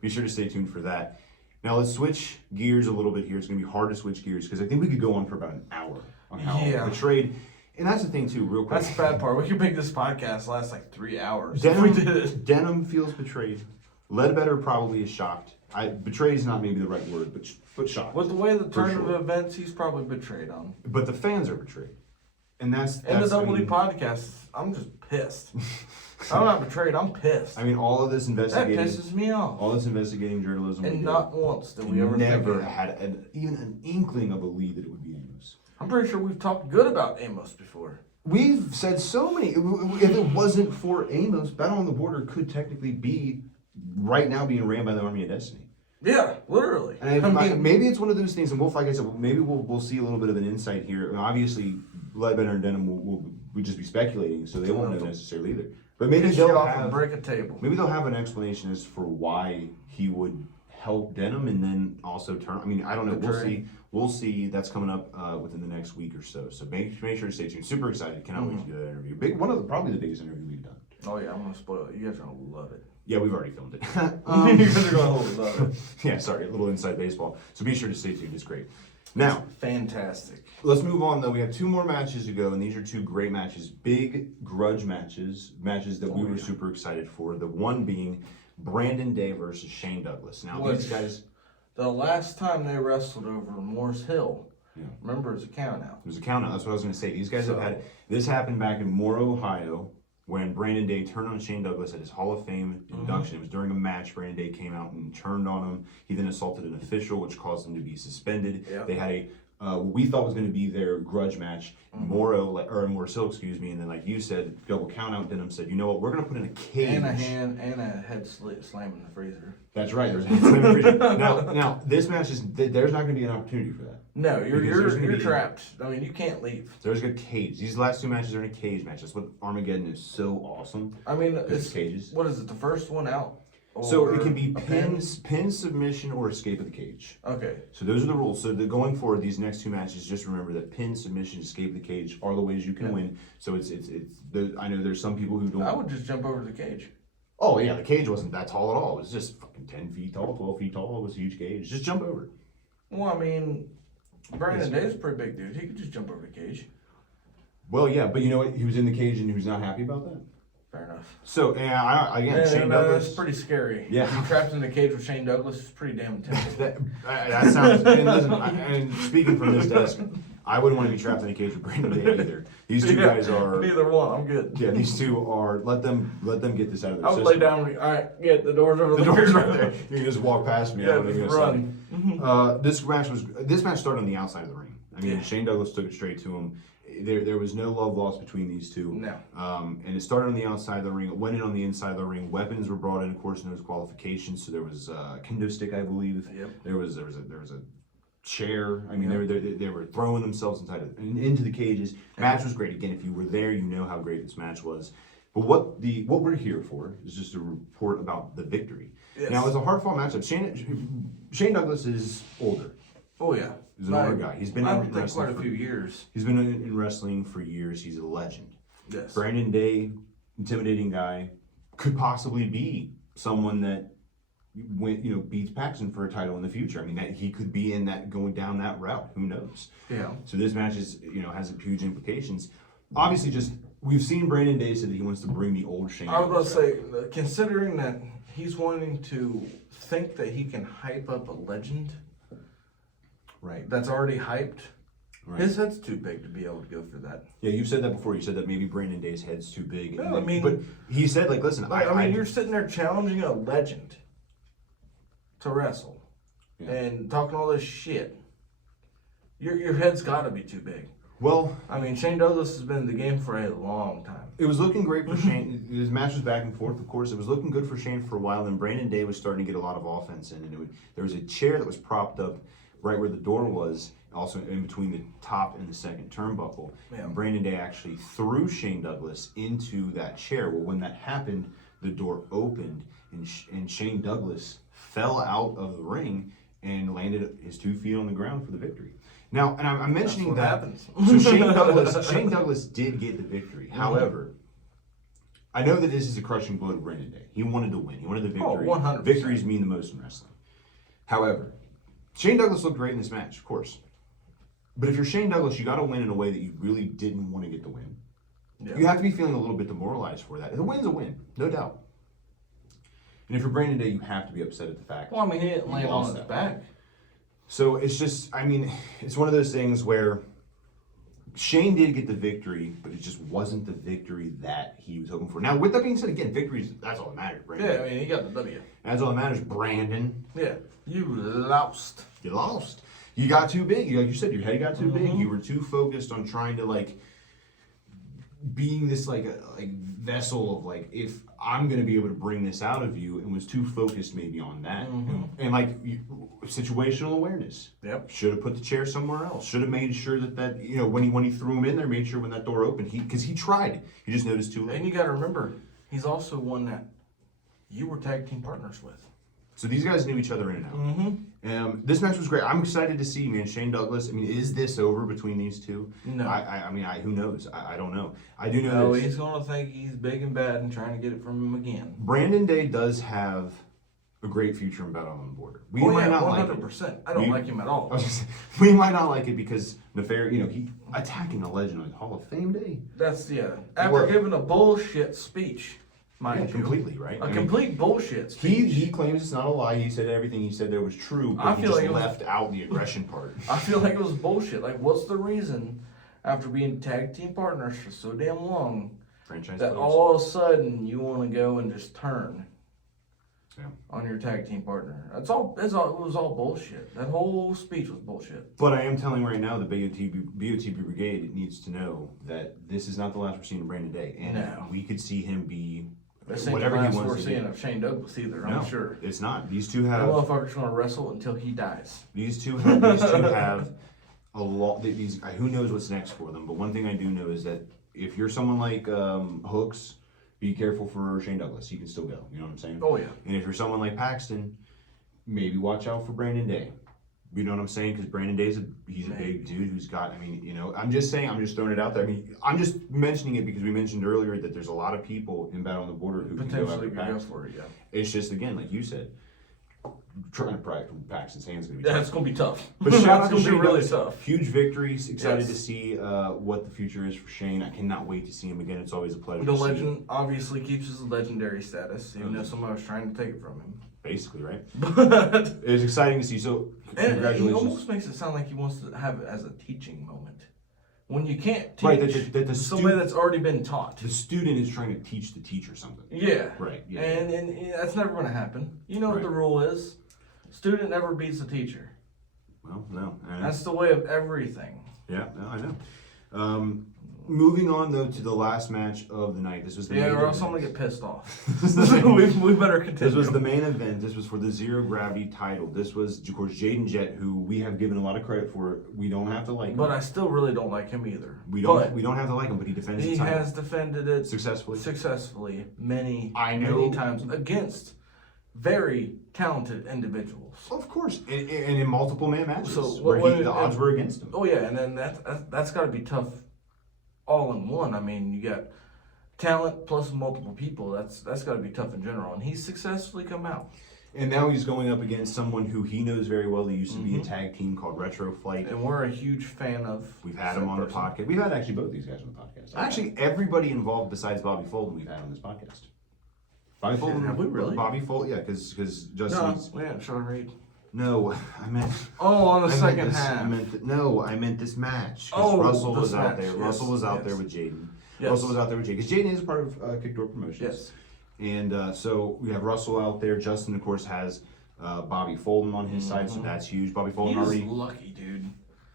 Be sure to stay tuned for that. Now let's switch gears a little bit here. It's going to be hard to switch gears because I think we could go on for about an hour on how the trade. And that's the thing too, real quick. That's the bad part. We could make this podcast last like 3 hours. If we did it. Denim feels betrayed. Ledbetter probably is shocked. Betrayed is not maybe the right word, but shocked. With the way the turn of events, he's probably betrayed on. But the fans are betrayed. And that's the BOTB podcast, I'm just pissed. I'm not betrayed, I'm pissed. I mean, all of this investigating. That pisses me off. All this investigating journalism. And not once did we ever never had even an inkling of a lead that it would be Amos. I'm pretty sure we've talked good about Amos before. We've said so many. If it wasn't for Amos, Battle on the Border could technically be right now being ran by the Army of Destiny. Yeah, literally. And maybe it's one of those things, and like I said, maybe we'll see a little bit of an insight here. Obviously, Ledbetter and Denim will just be speculating, so they won't know necessarily either. But maybe they'll have break a table. Maybe they'll have an explanation as for why he would help Denim and then also turn. I mean, I don't know. We'll see. That's coming up within the next week or so. So make sure to stay tuned. Super excited. Cannot wait to do that interview. Probably the biggest interview we've done. Oh yeah, I'm gonna spoil it. You guys are gonna love it. Yeah, we've already filmed it. You guys are gonna love it. Yeah, sorry, a little inside baseball. So be sure to stay tuned. It's great. Now, fantastic. Let's move on though. We have 2 more matches to go, and these are 2 great matches. Big grudge matches that we were super excited for. The one being Brandon Day versus Shane Douglas. Now these guys. The last time they wrestled over Morse Hill, remember, it was a count out. It was a count out. That's what I was going to say. These guys have had this happened back in Moore, Ohio, when Brandon Day turned on Shane Douglas at his Hall of Fame induction. It was during a match. Brandon Day came out and turned on him. He then assaulted an official, which caused him to be suspended. Yep. They had a what we thought was going to be their grudge match. Morse Hill, excuse me, and then like you said, double count out. Denim said, you know what, we're going to put in a cage and a hand and a head slam in the freezer. That's right. There's a head slam in the freezer. Now this match is there's not going to be an opportunity for that. No, you're trapped. I mean, you can't leave. There's a cage. These last 2 matches are in a cage match. That's what Armageddon is so awesome. I mean, it's cages. What is it? The first one out. So it can be pin, submission, or escape of the cage. Okay. So those are the rules. So going forward, these next 2 matches, just remember that pin, submission, escape of the cage are the ways you can win. So I know there's some people who don't. I would just jump over the cage. Oh yeah, the cage wasn't that tall at all. It was just fucking 10 feet tall, 12 feet tall. It was a huge cage. Just jump over it. Well, I mean, Brandon Day's a pretty big dude. He could just jump over the cage. Well, yeah, but you know what? He was in the cage and he was not happy about that. Fair enough. So, Shane Douglas. It's pretty scary. Yeah. Being trapped in the cage with Shane Douglas is pretty damn intimidating. that sounds. And listen, and speaking from this desk, I wouldn't want to be trapped in a cage with Brandon Day either. These 2 guys are. Neither one. I'm good. Yeah, these 2 are. Let them get this out of their system. I would lay down. All right, get the doors over. The doors right there. You can just walk past me. Yeah, just run. This match started on the outside of the ring. I mean, Shane Douglas took it straight to him. There was no love lost between these 2. No. And it started on the outside of the ring. It went in on the inside of the ring. Weapons were brought in, of course, in those qualifications. So there was a kendo stick, I believe. Yep. There was a chair. I mean, they were throwing themselves into the cages. Match was great. Again, if you were there, you know how great this match was. But what we're here for is just a report about the victory. Yes. Now, it's a hard-fought matchup. Shane Douglas is older. Oh yeah. He's an older guy. He's been in wrestling quite a few years. He's been in wrestling for years. He's a legend. Yes. Brandon Day, intimidating guy, could possibly be someone that beats Paxton for a title in the future. I mean, that he could be in that going down that route. Who knows? Yeah. So this match is has huge implications. Obviously, just we've seen Brandon Day say that he wants to bring the old Shane. I was going to say, considering that he's wanting to think that he can hype up a legend, right? That's already hyped. Right. His head's too big to be able to go for that. Yeah, you've said that before. You said that maybe Brandon Day's head's too big. Yeah, I mean, but he said, like, listen, I mean, you're sitting there challenging a legend to wrestle and talking all this shit. Your head's got to be too big. Well, I mean, Shane Douglas has been in the game for a long time. It was looking great for Shane. His match was back and forth, of course. It was looking good for Shane for a while. Then Brandon Day was starting to get a lot of offense in, and there was a chair that was propped up right where the door was, also in between the top and the second turnbuckle. Yeah. And Brandon Day actually threw Shane Douglas into that chair. Well, when that happened, the door opened, and Shane Douglas fell out of the ring and landed his 2 feet on the ground for the victory. Now, and I'm mentioning that happens. So Shane Douglas did get the victory. However, I know that this is a crushing blow to Brandon Day. He wanted to win. He wanted the victory. 100%. Victories mean the most in wrestling. However, Shane Douglas looked great in this match, of course. But if you're Shane Douglas, you got to win in a way that you really didn't want to get the win. Yeah. You have to be feeling a little bit demoralized for that. The win's a win, no doubt. And if you're Brandon Day, you have to be upset at the fact. Well, I mean, he didn't land on his back. So it's just, I mean, it's one of those things where Shane did get the victory, but it just wasn't the victory that he was hoping for. Now, with that being said, again, victories, that's all that matters, Brandon. Yeah, I mean, he got the W. That's all that matters, Brandon. Yeah, you lost. You lost. You got too big. Like you said, your head got too big. You were too focused on trying to, like, being this, like vessel of, like, if I'm going to be able to bring this out of you, and was too focused maybe on that. And like, situational awareness. Yep. Should have put the chair somewhere else. Should have made sure that when he threw him in there, made sure when that door opened, because he tried. He just noticed too late. And you got to remember, he's also one that you were tag team partners with. So these guys knew each other in and out. This match was great. I'm excited to see, man, Shane Douglas. I mean, is this over between these two? No. I mean, who knows? I don't know. I do know he's going to think he's big and bad and trying to get it from him again. Brandon Day does have a great future in Battle on the Border. We might might not 100%. like it. I don't like him at all. We might not like it because he attacking a legend on Hall of Fame Day. That's, after giving a bullshit speech. Completely, right? Complete bullshit speech. He claims it's not a lie. He said everything he said there was true, but he just left out the aggression part. I feel like it was bullshit. Like, what's the reason, after being tag team partners for so damn long, that all of a sudden you want to go and just turn on your tag team partner? It was all bullshit. That whole speech was bullshit. But I am telling right now, the BOTB Brigade needs to know that this is not the last we're seeing of Brandon Day, and we could see him be. This ain't the last we're seeing of Shane Douglas either, I'm sure. It's not. These two have... That motherfucker's going to wrestle until he dies. These two have a lot... Who knows what's next for them, but one thing I do know is that if you're someone like Hooks, be careful for Shane Douglas. He can still go, you know what I'm saying? Oh, yeah. And if you're someone like Paxton, maybe watch out for Brandon Day. You know what I'm saying? Because Brandon Day's he's a big dude who's got, I'm just saying, I'm just throwing it out there. I'm just mentioning it because we mentioned earlier that there's a lot of people in Battle on the Border who can go after Paxton. For it, yeah. It's just, again, like you said, trying to pry it from Paxton's hands is going to be tough. That's going to be tough. But shout out to Shane really tough. Huge victories. Excited to see what the future is for Shane. I cannot wait to see him again. It's always a pleasure. The legend obviously keeps his legendary status, even though somebody was trying to take it from him. Basically, right? But it was exciting to see. So, congratulations. He almost makes it sound like he wants to have it as a teaching moment. When you can't teach somebody that's already been taught. The student is trying to teach the teacher something. Yeah. Right. Yeah. And that's never going to happen. You know what the rule is. Student never beats the teacher. Well, no. That's the way of everything. Yeah, no, I know. Moving on, though, to the last match of the night. This was the main or else event. I'm going to get pissed off. we better continue. This was the main event. This was for the Zero Gravity title. This was, of course, Jaden Jett, who we have given a lot of credit for. We don't have to like him. But I still really don't like him either. We don't have to like him, but he defends the title. He has defended it successfully many times against very talented individuals. Of course, and in multiple man matches where the odds were against him. Oh yeah, and then that's got to be tough all in one. I mean, you got talent plus multiple people. That's got to be tough in general, and he's successfully come out. And now he's going up against someone who he knows very well. They used to be a tag team called Retro Flight. And we're a huge fan of. We've had him on the podcast. We've had actually both these guys on the podcast. Actually, everybody involved besides Bobby Fulton we've had on this podcast. Bobby Fulton. Have we really? Bobby Fulton, yeah, because Justin. No, yeah, Sean Reed. No, I meant. Oh, on the second half. I meant this match. Oh, Russell was this out match, there. yes, Russell was out yes. there with Jaden. Yes. Russell was out there with Jaden because Jaden is part of Kick Door Promotions. Yes. And so we have Russell out there. Justin, of course, has Bobby Fulton on his side, so that's huge. Bobby Fulton He's already. lucky, dude.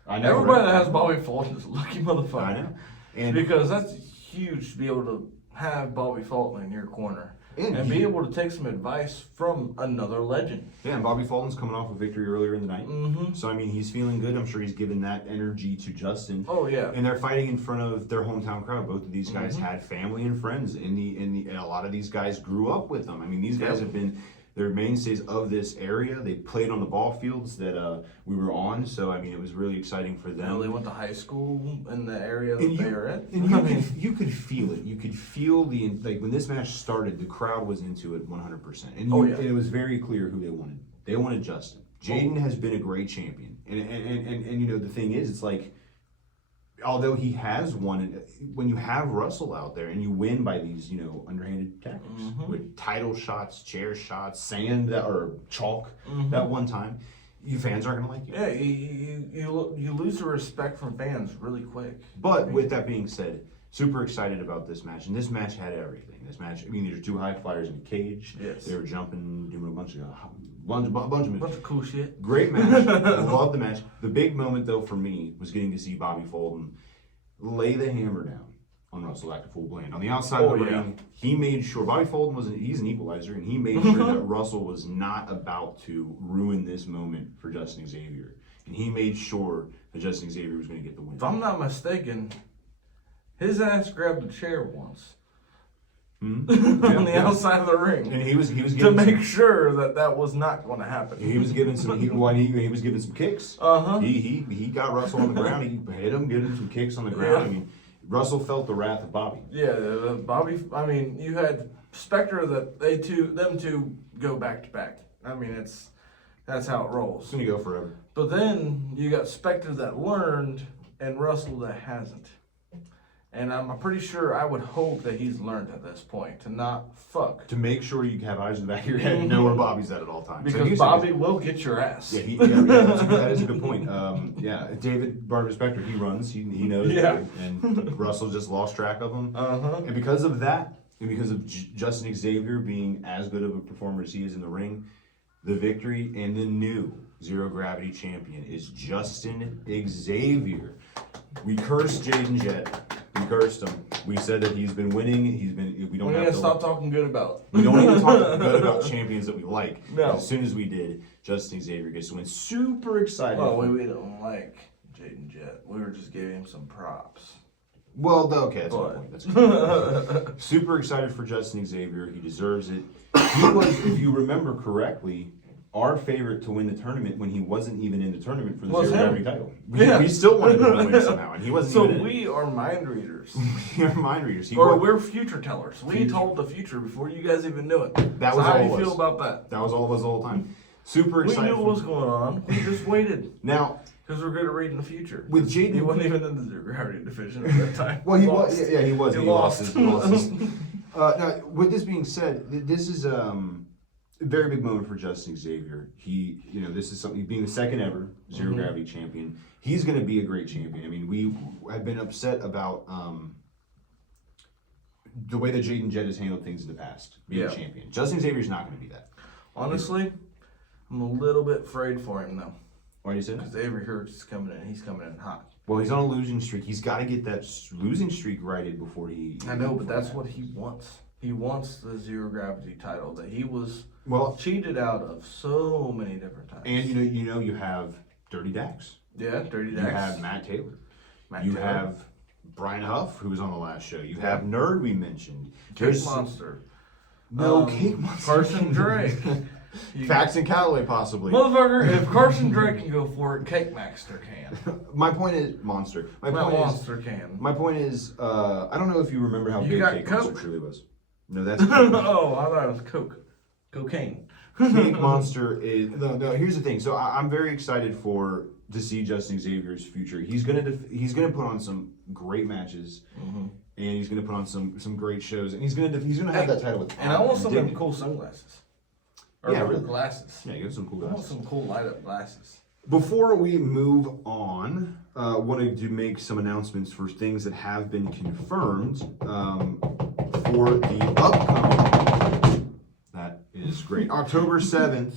I know. Everybody right? that has Bobby Fulton is a lucky motherfucker. I know. And because that's huge to be able to have Bobby Fulton in your corner. And be able to take some advice from another legend. Yeah, and Bobby Fulton's coming off a victory earlier in the night. Mm-hmm. So, I mean, he's feeling good. I'm sure he's giving that energy to Justin. Oh, yeah. And they're fighting in front of their hometown crowd. Both of these guys had family and friends. And a lot of these guys grew up with them. I mean, these guys have been... They're mainstays of this area. They played on the ball fields that we were on. So, I mean, it was really exciting for them. They went to high school in the area that they were at. And you could feel it. You could feel like when this match started, the crowd was into it 100%. And, and it was very clear who they wanted. They wanted Justin. Jaden has been a great champion. And you know, the thing is, it's like, although he has won, when you have Russell out there and you win by these, you know, underhanded tactics with title shots, chair shots, sand or chalk that one time, you fans aren't gonna like you. Yeah, you lose the respect from fans really quick. But with that being said, super excited about this match, and this match had everything. This match, I mean, these are two high flyers in a cage. Yes. They were jumping, doing a bunch of Cool shit. Great match. I love the match. The big moment, though, for me was getting to see Bobby Fulton lay the hammer down on Russell Active Full Blade. On the outside of the ring, he made sure, Bobby Fulton he's an equalizer, and he made sure that Russell was not about to ruin this moment for Justin Xavier. And he made sure that Justin Xavier was going to get the win. If I'm not mistaken, his ass grabbed a chair once. On the outside of the ring, and he was to make sure that was not going to happen. He was giving some he was giving some kicks. He got Russell on the ground. He hit him, giving him some kicks on the ground. I mean, Russell felt the wrath of Bobby. Yeah, Bobby. I mean, you had Spectre that them two go back to back. I mean, that's how it rolls. It's gonna go forever. But then you got Spectre that learned and Russell that hasn't. And I'm pretty sure, I would hope that he's learned at this point to not fuck. To make sure you have eyes in the back of your head and know where Bobby's at all times. Because Bobby will get your ass. Yeah, that is a good point. David Barber Spector, he runs, he knows. Yeah. And Russell just lost track of him. And because of that, and because of Justin Xavier being as good of a performer as he is in the ring, the victory and the new Zero Gravity champion is Justin Xavier. We cursed Jaden Jett. We cursed him. We said that he's been winning. We don't have to stop talking good about. We don't even talk good about champions that we like. No. As soon as we did, Justin Xavier gets to win. Super excited. Oh, we don't like Jaden Jett. We were just giving him some props. Well, okay, that's a good point. That's a good point. Super excited for Justin Xavier. He deserves it. He was, if you remember correctly, our favorite to win the tournament when he wasn't even in the tournament for the Zero Gravity title. We still wanted him to win somehow, and he wasn't even in. So we are mind readers. We are mind readers. We're future tellers. We told the future before you guys even knew it. That was how all do it you was. feel about that? That was all of us the whole time. Super excited. We knew what was going on. We just waited. Now, because we're good at reading the future. With Jaden, he wasn't even in the Zero Gravity division at that time. Well, he was. Yeah, he was. He lost. Now, with this being said, this is a very big moment for Justin Xavier. This is something, being the second ever Zero Gravity champion. He's going to be a great champion. I mean, we have been upset about the way that Jaden Jett has handled things in the past, being a champion. Justin Xavier's not going to be that. Honestly, I'm a little bit afraid for him, though. Why do you say that? Because Avery Hurts is coming in. He's coming in hot. Well, he's on a losing streak. He's got to get that losing streak righted before he... I know, but that's what he wants. He wants the Zero Gravity title that he was cheated out of so many different times. And you have Dirty Dax. Yeah, Dirty Dax. You have Matt Taylor. You have Brian Huff, who was on the last show. You have Nerd, we mentioned. Cake Monster. No, Cake Monster. Carson Drake. Faxon Calloway, possibly. Motherfucker, if Carson Drake can go for it, Cake Monster can. My point is, Monster. My point is, I don't know if you remember how big Cake Monster truly was. No, that's... Oh, I thought it was Coke. Cocaine. Cake Monster is no. Here's the thing. So I'm very excited to see Justin Xavier's future. He's gonna put on some great matches, and he's gonna put on some great shows, and he's gonna have that title with. And I want some of them cool sunglasses. Or really. glasses. Yeah, get some cool I want glasses. some cool light up glasses. Before we move on, wanted to make some announcements for things that have been confirmed for the upcoming. That is great. October 7th,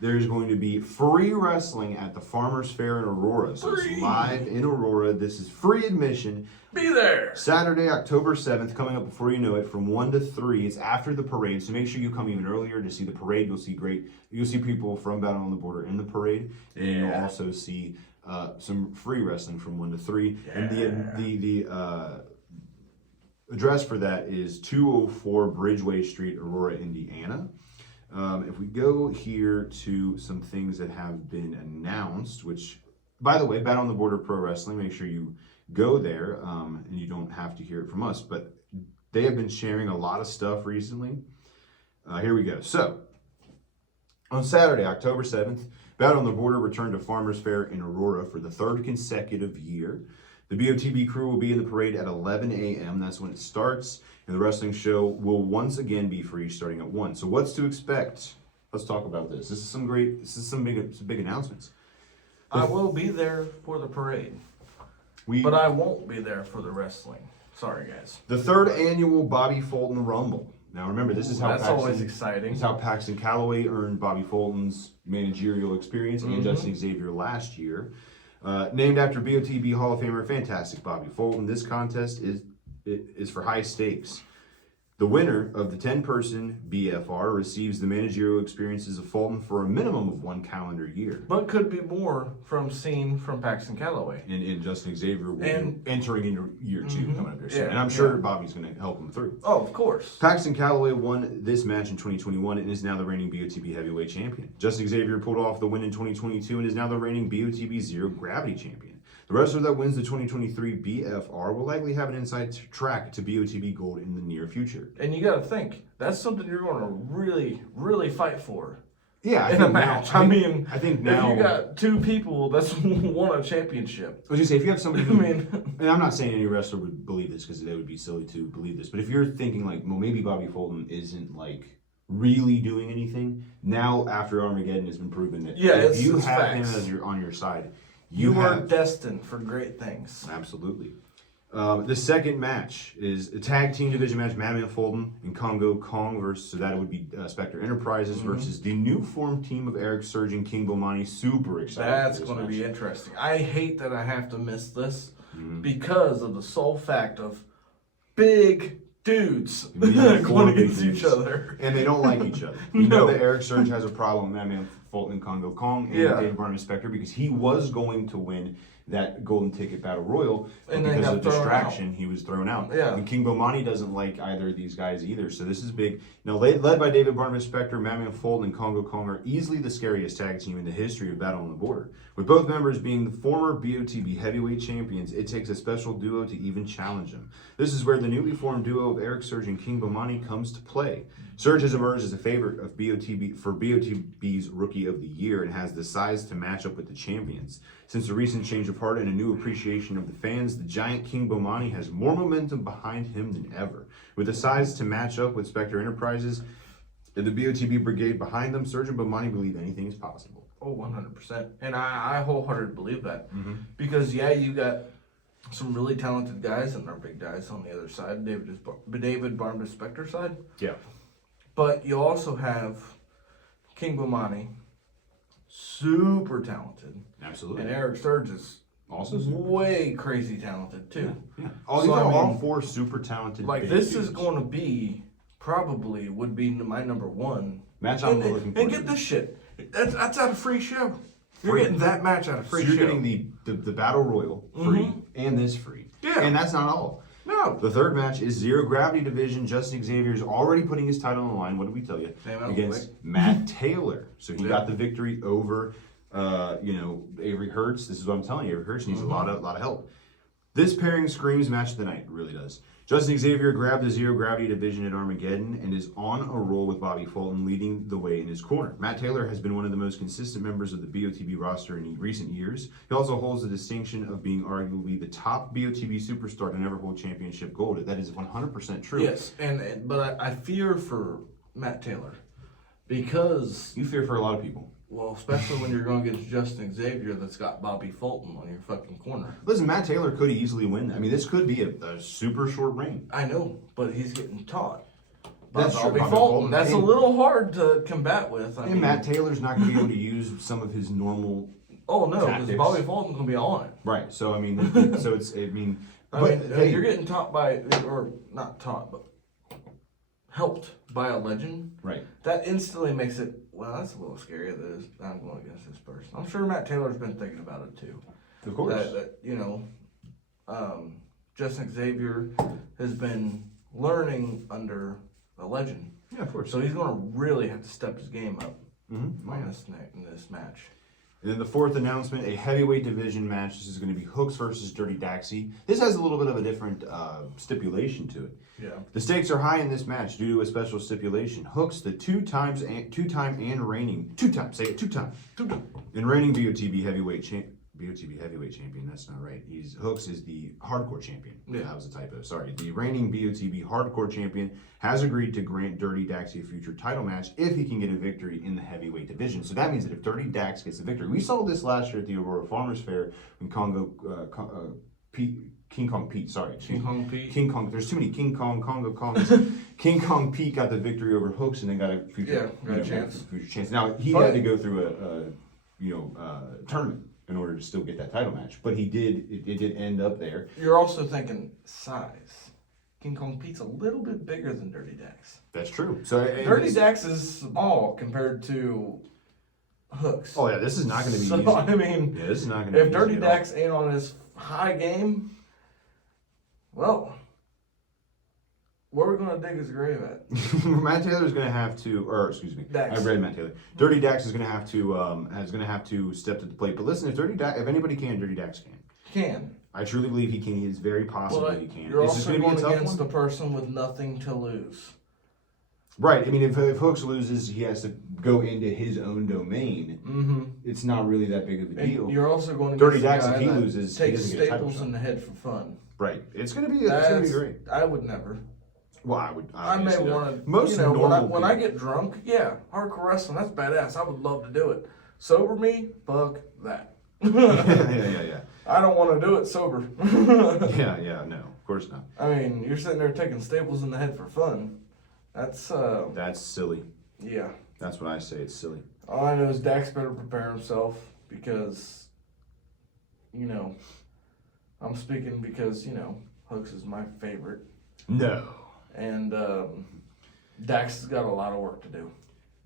there's going to be free wrestling at the Farmers Fair in Aurora. So it's live in Aurora. This is free admission. Be there. Saturday, October 7th, coming up before you know it, from 1 to 3. It's after the parade, so make sure you come even earlier to see the parade. You'll see people from Battle on the Border in the parade, and you'll also see some free wrestling from 1 to 3. Yeah. And the address for that is 204 Bridgeway Street, Aurora, Indiana. If we go here to some things that have been announced, which, by the way, Battle on the Border Pro Wrestling, make sure you go there, and you don't have to hear it from us, but they have been sharing a lot of stuff recently. Here we go. So, on Saturday, October 7th, Battle on the Border returned to Farmers Fair in Aurora for the 3rd consecutive year. The BOTB crew will be in the parade at 11 a.m. That's when it starts, and the wrestling show will once again be free starting at 1. So what's to expect? Let's talk about this. This is some big announcements. I will be there for the parade. But I won't be there for the wrestling. Sorry, guys. The 3rd annual Bobby Fulton Rumble. Now remember, this is how that's always exciting. This is how Paxton Calloway earned Bobby Fulton's managerial experience and Justin Xavier last year. Named after BOTB Hall of Famer Fantastic Bobby Fulton, this contest is for high stakes. The winner of the 10-person BFR receives the managerial experiences of Fulton for a minimum of 1 calendar year. But could be more from Paxton Calloway. And Justin Xavier will be entering into year 2 coming up here soon. Yeah, and I'm sure Bobby's going to help him through. Oh, of course. Paxton Calloway won this match in 2021 and is now the reigning BOTB heavyweight champion. Justin Xavier pulled off the win in 2022 and is now the reigning BOTB Zero Gravity champion. The wrestler that wins the 2023 BFR will likely have an inside track to BOTB Gold in the near future. And you got to think, that's something you're going to really, really fight for. Yeah, in a match. I think now, if you got 2 people that's won a championship. I was just say, if you have somebody who, and I'm not saying any wrestler would believe this because they would be silly to believe this, but if you're thinking like, well, maybe Bobby Fulton isn't like really doing anything, now after Armageddon has been proven that if you have him as on your side, you are destined for great things. Absolutely. The second match is a tag team division match, Madman Fulton and Congo Kong so that would be Spectre Enterprises versus the new formed team of Eric Surgeon, King Bomani. Super excited. That's going to be interesting. I hate that I have to miss this because of the sole fact of big dudes going against each other. And they don't like each other. You know that Eric Surge has a problem with Madman Fulton and Congo Kong and David Barnum Spectre because he was going to win that Golden Ticket Battle Royal, but because of distraction, he was thrown out. Yeah. And King Bomani doesn't like either of these guys either, so this is big. Now, led by David Barnum Spectre, Madman Fulton and Congo Kong are easily the scariest tag team in the history of Battle on the Border. With both members being the former BOTB heavyweight champions, it takes a special duo to even challenge them. This is where the newly formed duo of Eric Surge and King Bomani comes to play. Surge has emerged as a favorite of BOTB's Rookie of the Year and has the size to match up with the champions. Since the recent change of heart and a new appreciation of the fans, the giant King Bomani has more momentum behind him than ever. With the size to match up with Spectre Enterprises and the BOTB brigade behind them, Surge and Bomani believe anything is possible. Oh, 100%. And I wholeheartedly believe that. Because, you got some really talented guys and they're big guys on the other side. David Barnum Spectre side. Yeah. But you also have King Bomani, super talented. Absolutely. And Eric Surge is also way crazy talented too. Yeah. All 4 super talented. Like this is going to be would be my number 1 match. I'm looking for. And get this shit. That's at a free show. You're getting that match at a free show. You're getting the Battle Royal free and this free. Yeah. And that's not all. No. The third match is Zero Gravity Division. Justin Xavier is already putting his title on the line. What did we tell you? Against Matt Taylor. So he got the victory over, Avery Hertz. This is what I'm telling you. Avery Hertz needs a lot of help. This pairing screams match of the night. It really does. Justin Xavier grabbed the zero gravity division at Armageddon and is on a roll with Bobby Fulton leading the way in his corner. Matt Taylor has been one of the most consistent members of the BOTB roster in recent years. He also holds the distinction of being arguably the top BOTB superstar to never hold championship gold. That is 100% true. Yes, but I fear for Matt Taylor because You fear for a lot of people. well, especially when you're going against Justin Xavier that's got Bobby Fulton on your fucking corner. Listen, Matt Taylor could easily win that. I mean, this could be a super short reign. I know, but he's getting taught by That's true, Bobby Bobby Fulton. Fulton. That's a And- little hard to combat with. I And mean, Matt Taylor's not going to be able to use some of his normal. oh no, because tactics. Bobby Fulton's gonna be on it. Right. So, I mean, I but mean, hey, you're getting taught by, or not taught, but helped by a legend. right. That instantly makes it, well, that's a little scary that I'm going against this person. I'm sure Matt Taylor's been thinking about it too. Of course. That Justin Xavier has been learning under a legend. Yeah, of course. So he's going to really have to step his game up Mm-hmm. in this match. And then the fourth announcement, a heavyweight division match. This is going to be Hooks versus Dirty Daxie. This has a little bit of a different stipulation to it. Yeah. The stakes are high in this match due to a special stipulation. Hooks, the two-time and reigning BOTB heavyweight champion. That's not right. Hooks is the hardcore champion. Yeah. That was a typo. Sorry. The reigning BOTB hardcore champion has agreed to grant Dirty Daxie a future title match if he can get a victory in the heavyweight division. So that means that if Dirty Dax gets a victory, we saw this last year at the Aurora Farmers Fair when King Kong Pete. King Kong. There's too many King Kong Congo Kongs. King Kong Pete got the victory over Hooks and then got a future chance. Now he had to go through a tournament in order to still get that title match, but he did. It did end up there. You're also thinking size. King Kong Pete's a little bit bigger than Dirty Dax. That's true. So Dirty Dax is small compared to Hooks. Oh yeah, this is not going to be So easy. I mean, Yeah, this is not going to be if Dirty easy at all. Dax ain't on his high game, well, where are we going to dig his grave at? Matt Taylor's going to have to, or excuse me, Dax. I read Matt Taylor. Dirty Dax is going to have to step to the plate. But listen, if anybody can, Dirty Dax can. Can. I truly believe he can. He is very possible But he can. you're It's just also gonna be going a tough against one. a person with nothing to lose. Right. I mean, if Hooks loses, he has to go into his own domain. Mm-hmm. It's not really that big of a deal. You're also going Dirty against Dax, a guy if he that loses, he takes doesn't get a title staples shot. in the head for fun. Right. It's gonna be great. I would never. Well, I would. I may obviously not. want to. Most normal when I people- get drunk, yeah, hardcore wrestling, that's badass. I would love to do it. Sober me, fuck that. yeah. I don't want to do it sober. Yeah. No, of course not. I mean, you're sitting there taking staples in the head for fun. That's That's silly. yeah. That's what I say. It's silly. All I know is Dax better prepare himself because, I'm speaking because, Hooks is my favorite. No. And Dax has got a lot of work to do.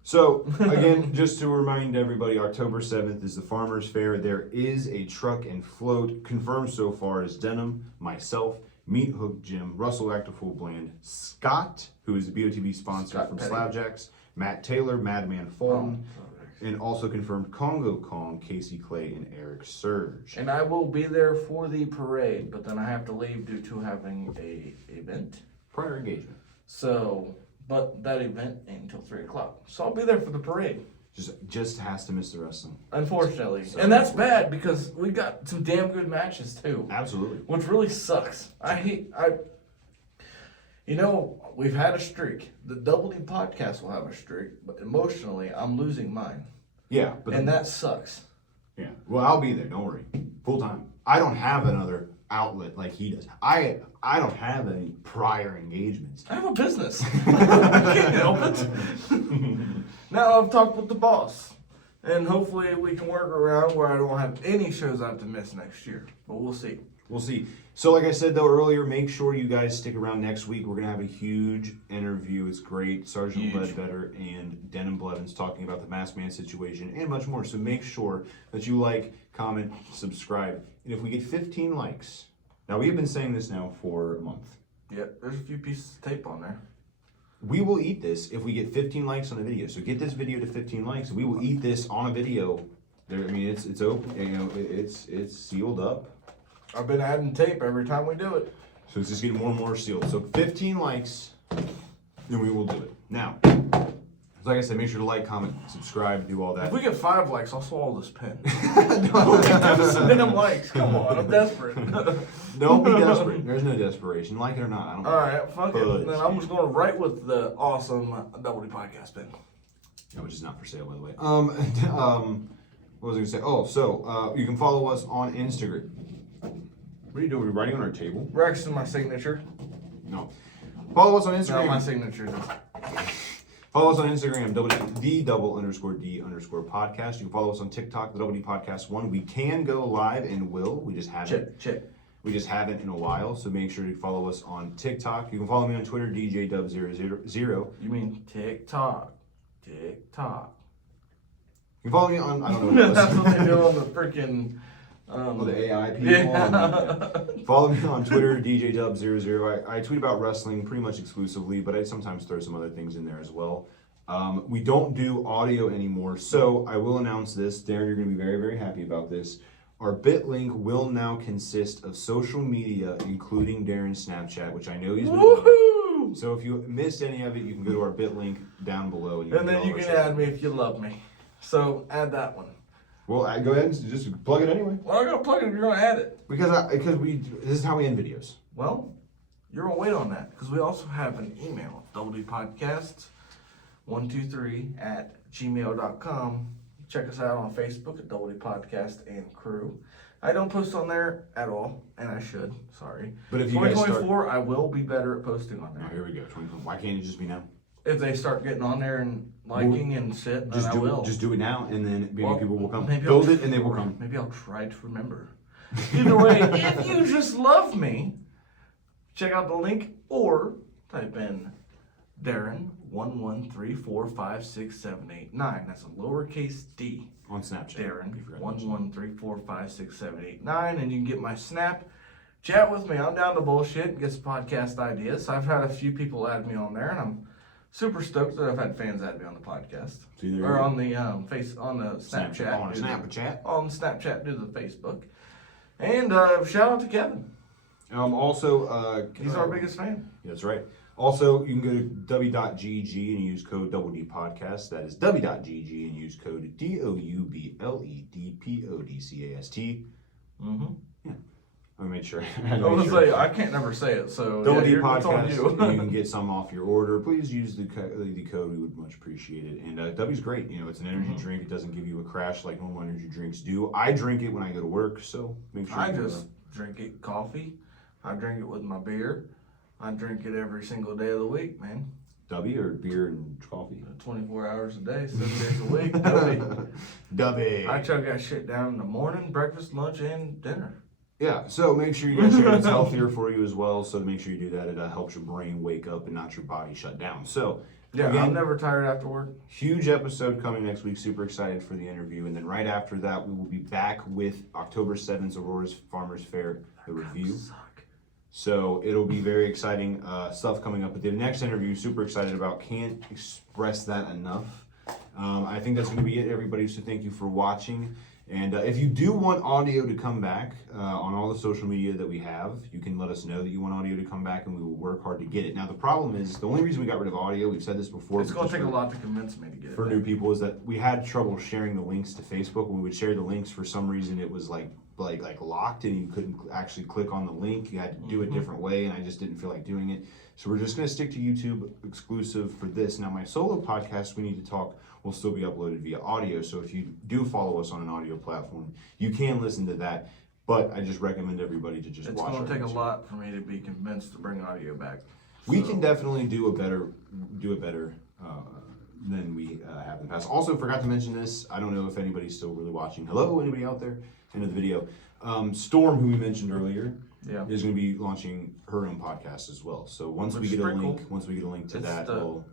So, again, just to remind everybody, October 7th is the Farmers Fair. There is a truck and float. Confirmed so far is Denim, myself, Meat Hook Jim, Russell Actifull Bland, Scott, who is the BOTB sponsor Scott from Petty. Slapjacks, Matt Taylor, Madman Fulton, Oh, and also confirmed Congo Kong, Casey Clay, and Eric Surge. and I will be there for the parade, but then I have to leave due to having a event. Prior engagement. So, but that event ain't until 3 o'clock. So I'll be there for the parade. Just has to miss the wrestling. Unfortunately. So- And that's bad because we got some damn good matches too. Absolutely. Which really sucks. We've had a streak. The Double D podcast will have a streak, but emotionally, I'm losing mine. Yeah, but And that sucks. yeah. Well, I'll be there. Don't worry. Full time. I don't have another outlet like he does. I don't have any prior engagements. I have a business. I can't help it. Now I've talked with the boss. And hopefully we can work around where I don't have any shows I have to miss next year. But we'll see. We'll see. So, like I said though earlier, make sure you guys stick around next week. We're gonna have a huge interview. It's great. Sergeant Huge. Ledbetter and Denim Blevins talking about the Masked Man situation and much more. So make sure that you like, comment, subscribe, and if we get 15 likes, now we have been saying this now for a month. Yep, there's a few pieces of tape on there. We will eat this if we get 15 likes on the video. So get this video to 15 likes. We will eat this on a video. There, I mean, it's open. It's sealed up. I've been adding tape every time we do it. So it's just getting more and more sealed. So 15 likes, and we will do it. Now, like I said, make sure to like, comment, subscribe, do all that. If we get 5 likes, I'll swallow this pen. Don't give us some damn likes. Come on, I'm desperate. Don't be desperate. There's no desperation. Like it or not, I don't. All right, fuck it. But- Then I'm just going to write with the awesome BOTB podcast pen. Yeah, which is not for sale, by the way. What was I gonna say? Oh, so you can follow us on Instagram. What are you doing? Are we writing on our table? Rex is my signature. No. Follow us on No, Instagram. my signature is. Follow us on Instagram, _D_podcast. You can follow us on TikTok, the WD Podcast 1. We can go live and will. We just haven't. Check. We just haven't in a while, so make sure to follow us on TikTok. You can follow me on Twitter, DJDub00. You mean TikTok. TikTok. You can follow me on, I don't know what That's what they do on the freaking. the AI people. Yeah. Follow me on Twitter, DJDub00. I tweet about wrestling pretty much exclusively, but I sometimes throw some other things in there as well. We don't do audio anymore, so I will announce this. Darren, you're going to be very, very happy about this. Our BitLink will now consist of social media, including Darren's Snapchat, which I know he's been. Woohoo! So if you missed any of it, you can go to our BitLink down below. And then you can add me if you love me. So add that one. Well, go ahead and just plug it anyway. Well, I'm going to plug it if you're going to add it. Because this is how we end videos. Well, you're going to wait on that because we also have an email, WDPodcast123@gmail.com. Check us out on Facebook at WD Podcast and Crew. I don't post on there at all, and I should. Sorry. But if you guys 2024, I will be better at posting on Oh, there. here we go. 24. Why can't it just be now? If they start getting on there and liking and sit, then I will. Just do it now, and then maybe people will come. maybe Build I'll it, and they will come. Maybe I'll try to remember. Either way, if you just love me, check out the link or type in Darren 1134567889. That's a lowercase d. On Snapchat. Darren You forgot to mention 1134567889, and you can get my Snap. Chat with me. I'm down to bullshit and get some podcast ideas. I've had a few people add me on there, and I'm super stoked that I've had fans add me on the podcast See, there you or go. on the on the Snapchat. On Snapchat. On Snapchat, do the Facebook. And shout out to Kevin. Also, He's our biggest fan. Yeah, that's right. Also, you can go to w.gg and use code DD Podcast. That is w.gg and use code DOUBLEDPODCAST. Mm-hmm. I made sure. I was like, I can't never say it, so WD it's on Podcast. you. You can get some off your order. Please use the code. We would much appreciate it. And W's great. You know, it's an energy drink. It doesn't give you a crash like normal energy drinks do. I drink it when I go to work, so make sure. I just drink it coffee. I drink it with my beer. I drink it every single day of the week, man. W or beer and coffee. 24 hours a day, 7 days a week. W. W. I chug that shit down in the morning, breakfast, lunch, and dinner. Yeah, so make sure you guys share it's healthier for you as well. So make sure you do that. It helps your brain wake up and not your body shut down. So Yeah, again, I'm never tired after work. huge episode coming next week. Super excited for the interview. And then right after that, we will be back with October 7th, Aurora's Farmers Fair, the review. So it'll be very exciting stuff coming up. But the next interview, super excited about. Can't express that enough. I think that's going to be it, everybody. So thank you for watching. And if you do want audio to come back on all the social media that we have, you can let us know that you want audio to come back, and we will work hard to get it. Now, the problem is, the only reason we got rid of audio, we've said this before. It's going to take a lot to convince me to get it. For new people, is that we had trouble sharing the links to Facebook. When we would share the links, for some reason, it was like locked, and you couldn't actually click on the link. You had to do it a different way, and I just didn't feel like doing it. So we're just going to stick to YouTube exclusive for this. Now, my solo podcast, We Need to Talk, will still be uploaded via audio. So if you do follow us on an audio platform, you can listen to that. But I just recommend everybody to just watch. It's going to take a lot for me to be convinced to bring audio back. We can definitely do it better than we have in the past. Also, forgot to mention this. I don't know if anybody's still really watching. Hello, anybody out there? End of the video. Storm, who we mentioned earlier, is going to be launching her own podcast as well. So once we get a link to that, we'll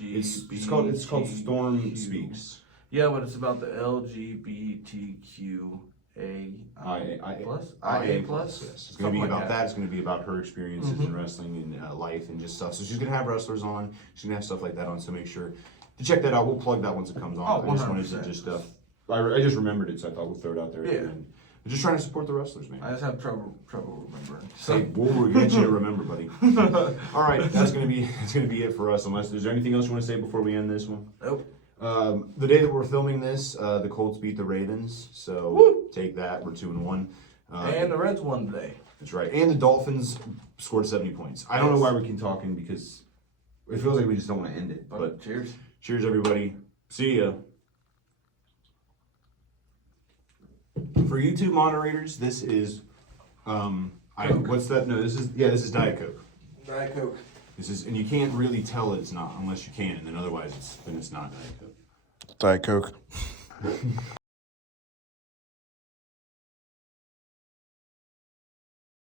it's called Storm Speaks. Yeah, but it's about the LGBTQA plus. Yes, it's going to be about that. It's going to be about her experiences in wrestling and life and just stuff. So she's going to have wrestlers on. She's going to have stuff like that on. So make sure to check that out. We'll plug that once it comes on. Oh, I just wanted to I just remembered it, so I thought we'll throw it out there. Yeah. We're just trying to support the wrestlers, man. I just have trouble remembering. Hey, we'll get you to remember, buddy. All right, that's gonna be it for us. Unless there's anything else you want to say before we end this one. Nope. The day that we're filming this, the Colts beat the Ravens, so Woo! take that. We're 2-1. And the Reds won today. That's right. And the Dolphins scored 70 points. I don't know why we keep talking because it feels like we just don't want to end it. But cheers. Cheers, everybody. See ya. For YouTube moderators, this is what's that? No, this is Diet Coke. Diet Coke. This is, and you can't really tell it's not unless you can, and then otherwise it's not Diet Coke. Diet Coke.